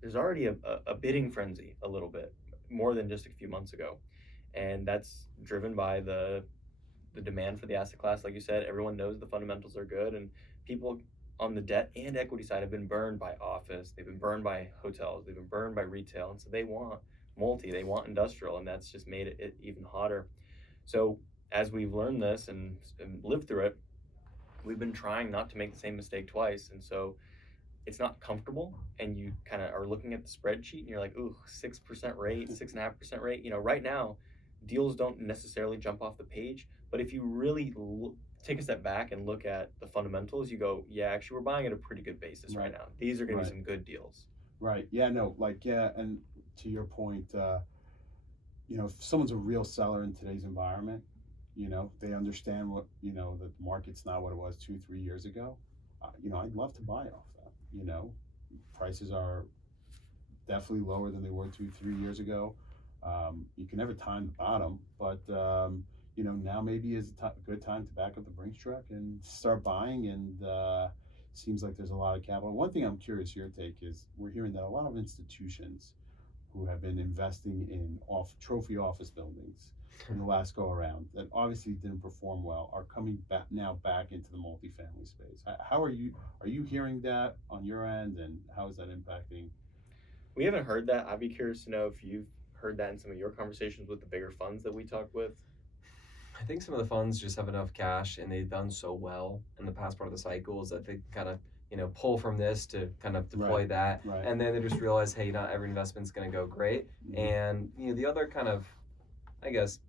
there's already a bidding frenzy a little bit, more than just a few months ago. And that's driven by the demand for the asset class. Like you said, everyone knows the fundamentals are good, and people on the debt and equity side have been burned by office, they've been burned by hotels, they've been burned by retail, and so they want multi, they want industrial, and that's just made it even hotter. So as we've learned this and lived through it, we've been trying not to make the same mistake twice, and so it's not comfortable, and you kind of are looking at the spreadsheet and you're like, ooh, 6% rate, 6.5% rate. You know, right now deals don't necessarily jump off the page, but if you really take a step back and look at the fundamentals, you go, yeah, actually we're buying at a pretty good basis right now. These are going to be some good deals. Right. Yeah, no, like, yeah, and to your point, you know, if someone's a real seller in today's environment, you know, they understand what, you know, the market's not what it was 2-3 years ago. You know, I'd love to buy off that. You know, prices are definitely lower than they were 2-3 years ago. You can never time the bottom, but you know, now maybe is a good time to back up the Brinks truck and start buying. And seems like there's a lot of capital. One thing I'm curious your take is we're hearing that a lot of institutions who have been investing in trophy office buildings in the last go around that obviously didn't perform well are coming back into the multifamily space. How are you hearing that on your end, and how is that impacting? We haven't heard that. I'd be curious to know if you've heard that in some of your conversations with the bigger funds that we talk with. I think some of the funds just have enough cash, and they've done so well in the past part of the cycles that they kind of, you know, pull from this to kind of deploy that. And then they just realize, hey, not every investment's going to go great. And, you know, the other kind of, I guess,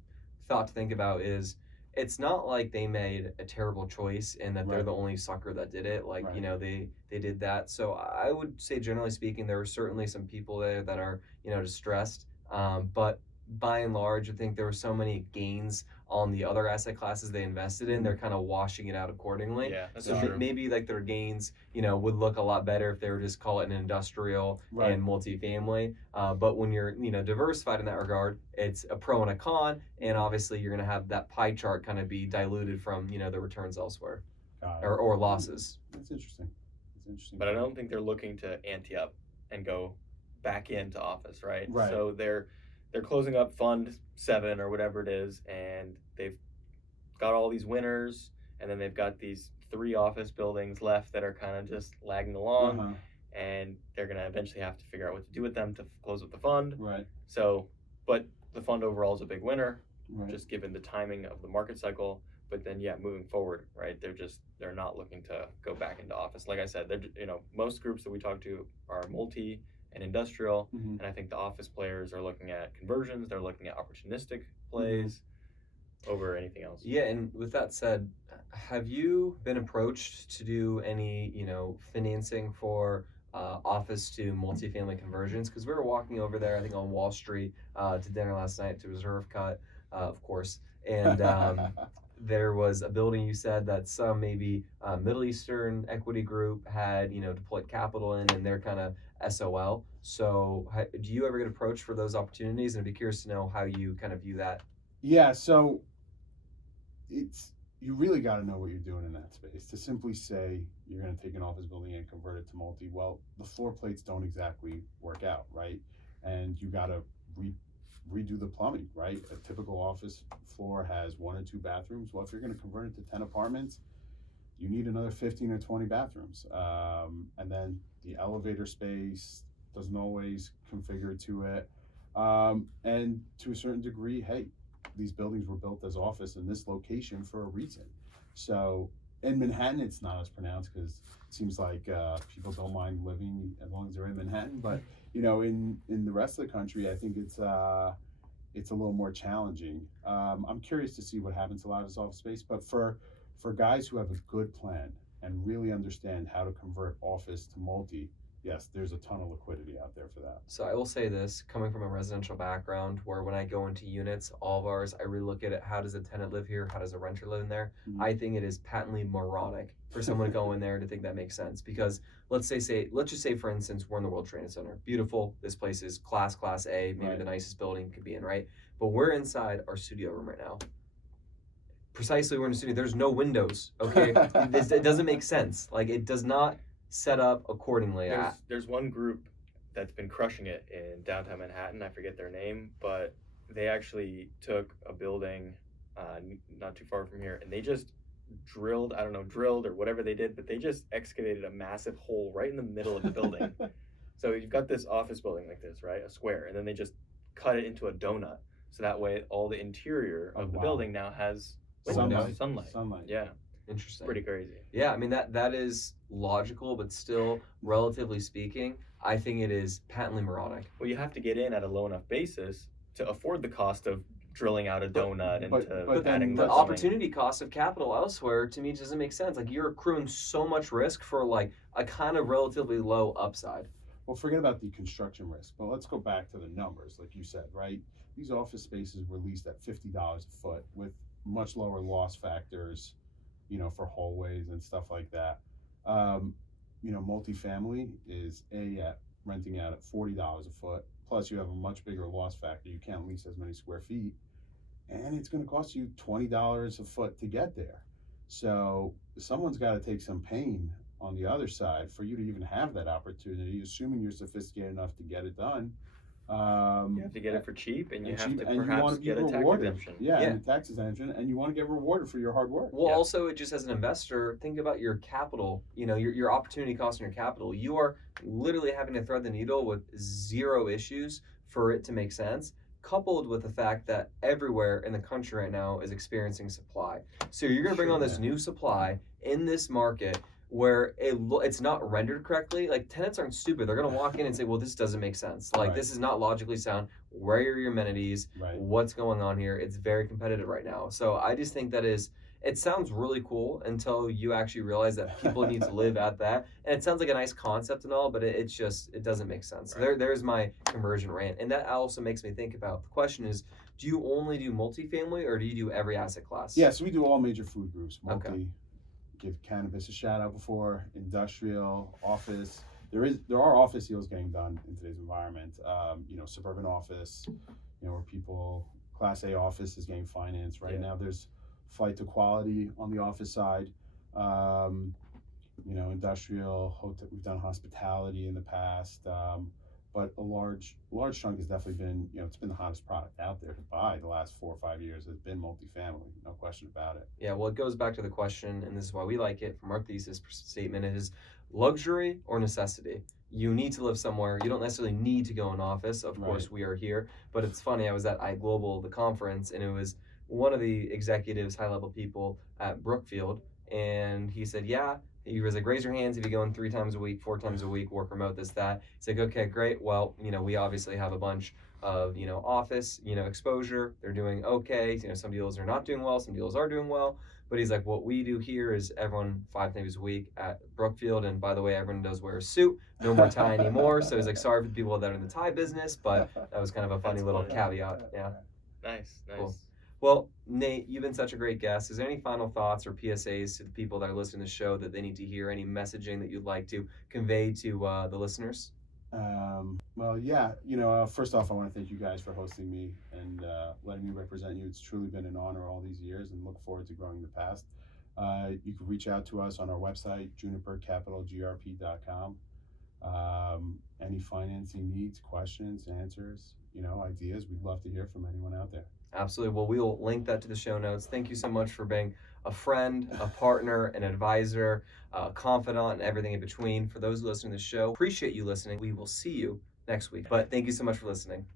thought to think about is it's not like they made a terrible choice and that they're the only sucker that did it. Like, you know, they did that. So I would say, generally speaking, there are certainly some people there that are, you know, distressed. But by and large, I think there were so many gains on the other asset classes they invested in, they're kind of washing it out accordingly. Yeah, that's so true. Maybe like their gains, you know, would look a lot better if they were just call it an industrial and multifamily. But when you're, you know, diversified in that regard, it's a pro and a con, and obviously you're going to have that pie chart kind of be diluted from, you know, the returns elsewhere or losses. That's interesting. But I don't think they're looking to ante up and go back into office, right? Right. So they're closing up Fund 7 or whatever it is, and they've got all these winners, and then they've got these 3 office buildings left that are kind of just lagging along, and they're going to eventually have to figure out what to do with them to close up the fund. So, but the fund overall is a big winner, just given the timing of the market cycle. But then, yeah, moving forward, right, they're not looking to go back into office. Like I said, you know, most groups that we talk to are multi and industrial, and I think the office players are looking at conversions, they're looking at opportunistic plays over anything else. Yeah, and with that said, have you been approached to do any, you know, financing for office to multifamily conversions? Because we were walking over there, I think on Wall Street, to dinner last night to Reserve Cut, of course, and there was a building you said that some maybe Middle Eastern equity group had, you know, deployed capital in, and they're kind of SOL. So do you ever get approached for those opportunities? And I'd be curious to know how you kind of view that. Yeah, so you really got to know what you're doing in that space. To simply say you're going to take an office building and convert it to multi, well, the floor plates don't exactly work out, right? And you got to redo the plumbing, right? A typical office floor has 1 or 2 bathrooms. Well, if you're going to convert it to 10 apartments, you need another 15 or 20 bathrooms. And then the elevator space doesn't always configure to it. And to a certain degree, hey, these buildings were built as office in this location for a reason. So In Manhattan, it's not as pronounced because it seems like people don't mind living as long as they're in Manhattan. But in the rest of the country, I think it's a little more challenging. I'm curious to see what happens to a lot of this office space. But for guys who have a good plan and really understand how to convert office to multi, yes, there's a ton of liquidity out there for that. So I will say this, coming from a residential background, where when I go into units, all of ours, I really look at it, how does a tenant live here? How does a renter live in there? Mhm. I think it is patently moronic for someone to go in there to think that makes sense. Because let's just say, for instance, we're in the World Trade Center. Beautiful. This place is class A, maybe Right. the nicest building you could be in, right? But we're inside our studio room right now. Precisely, we're in a studio. There's no windows, okay? It doesn't make sense. Like, it does not set up accordingly. There's one group that's been crushing it in downtown Manhattan. I forget their name, but they actually took a building not too far from here, and they just drilled or whatever they did, but they just excavated a massive hole right in the middle of the building. So you've got this office building like this, right? A square, and then they just cut it into a donut. So that way all the interior of the building now has windows, sunlight. Yeah. Interesting. Pretty crazy. Yeah, I mean that is logical, but still, relatively speaking, I think it is patently moronic. Well, you have to get in at a low enough basis to afford the cost of drilling out a donut and but adding The the opportunity cost of capital elsewhere, to me, doesn't make sense. Like, you're accruing so much risk for like a kind of relatively low upside. Well, forget about the construction risk, but let's go back to the numbers, like you said, right? These office spaces were leased at $50 a foot with much lower loss factors, for hallways and stuff like that. Multifamily is at renting out at $40 a foot. Plus, you have a much bigger loss factor. You can't lease as many square feet, and it's going to cost you $20 a foot to get there. So someone's got to take some pain on the other side for you to even have that opportunity, assuming you're sophisticated enough to get it done. You have to get it for cheap, and you have to and you perhaps want to be get a tax rewarded. exemption. Yeah, and a tax exemption, and you want to get rewarded for your hard work. Well, also, just as an investor, think about your capital. Your opportunity cost on your capital. You are literally having to thread the needle with zero issues for it to make sense, coupled with the fact that everywhere in the country right now is experiencing supply. So you're going to bring on this new supply in this market where it's not rendered correctly. Like, tenants aren't stupid. They're going to walk in and say, well, this doesn't make sense. Like, this is not logically sound. Where are your amenities? Right. What's going on here? It's very competitive right now. So I just think it sounds really cool until you actually realize that people need to live at that. And it sounds like a nice concept and all, but it doesn't make sense. Right. There's my conversion rant. And that also makes me think about, the question is, do you only do multifamily or do you do every asset class? Yeah, so we do all major food groups. Okay. Give cannabis a shout out before, industrial, office. There are office deals getting done in today's environment. Suburban office, where people, Class A office is getting financed right now. There's flight to quality on the office side. Industrial, we've done hospitality in the past. But a large chunk has definitely been, it's been the hottest product out there to buy the last 4 or 5 years has been multifamily, no question about it. Yeah, well, it goes back to the question, and this is why we like it from our thesis statement, is luxury or necessity? You need to live somewhere. You don't necessarily need to go in office. Of course, we are here. But it's funny, I was at iGlobal, the conference, and it was one of the executives, high-level people at Brookfield, and he said, he was like, raise your hands if you go in 3 times a week, 4 times a week, work remote, this, that. He's like, okay, great. Well, we obviously have a bunch of, office, exposure. They're doing okay. Some deals are not doing well. Some deals are doing well. But he's like, what we do here is everyone 5 times a week at Brookfield. And by the way, everyone does wear a suit. No more tie anymore. So he's like, sorry for the people that are in the tie business. But that was kind of a funny little caveat. Yeah. Nice. Cool. Well, Nate, you've been such a great guest. Is there any final thoughts or PSAs to the people that are listening to the show that they need to hear? Any messaging that you'd like to convey to the listeners? First off, I want to thank you guys for hosting me and letting me represent you. It's truly been an honor all these years, and look forward to growing the past. You can reach out to us on our website, junipercapitalgrp.com. Any financing needs, questions, answers, ideas, we'd love to hear from anyone out there. Absolutely. Well, we will link that to the show notes. Thank you so much for being a friend, a partner, an advisor, a confidant, and everything in between. For those listening to the show, appreciate you listening. We will see you next week. But thank you so much for listening.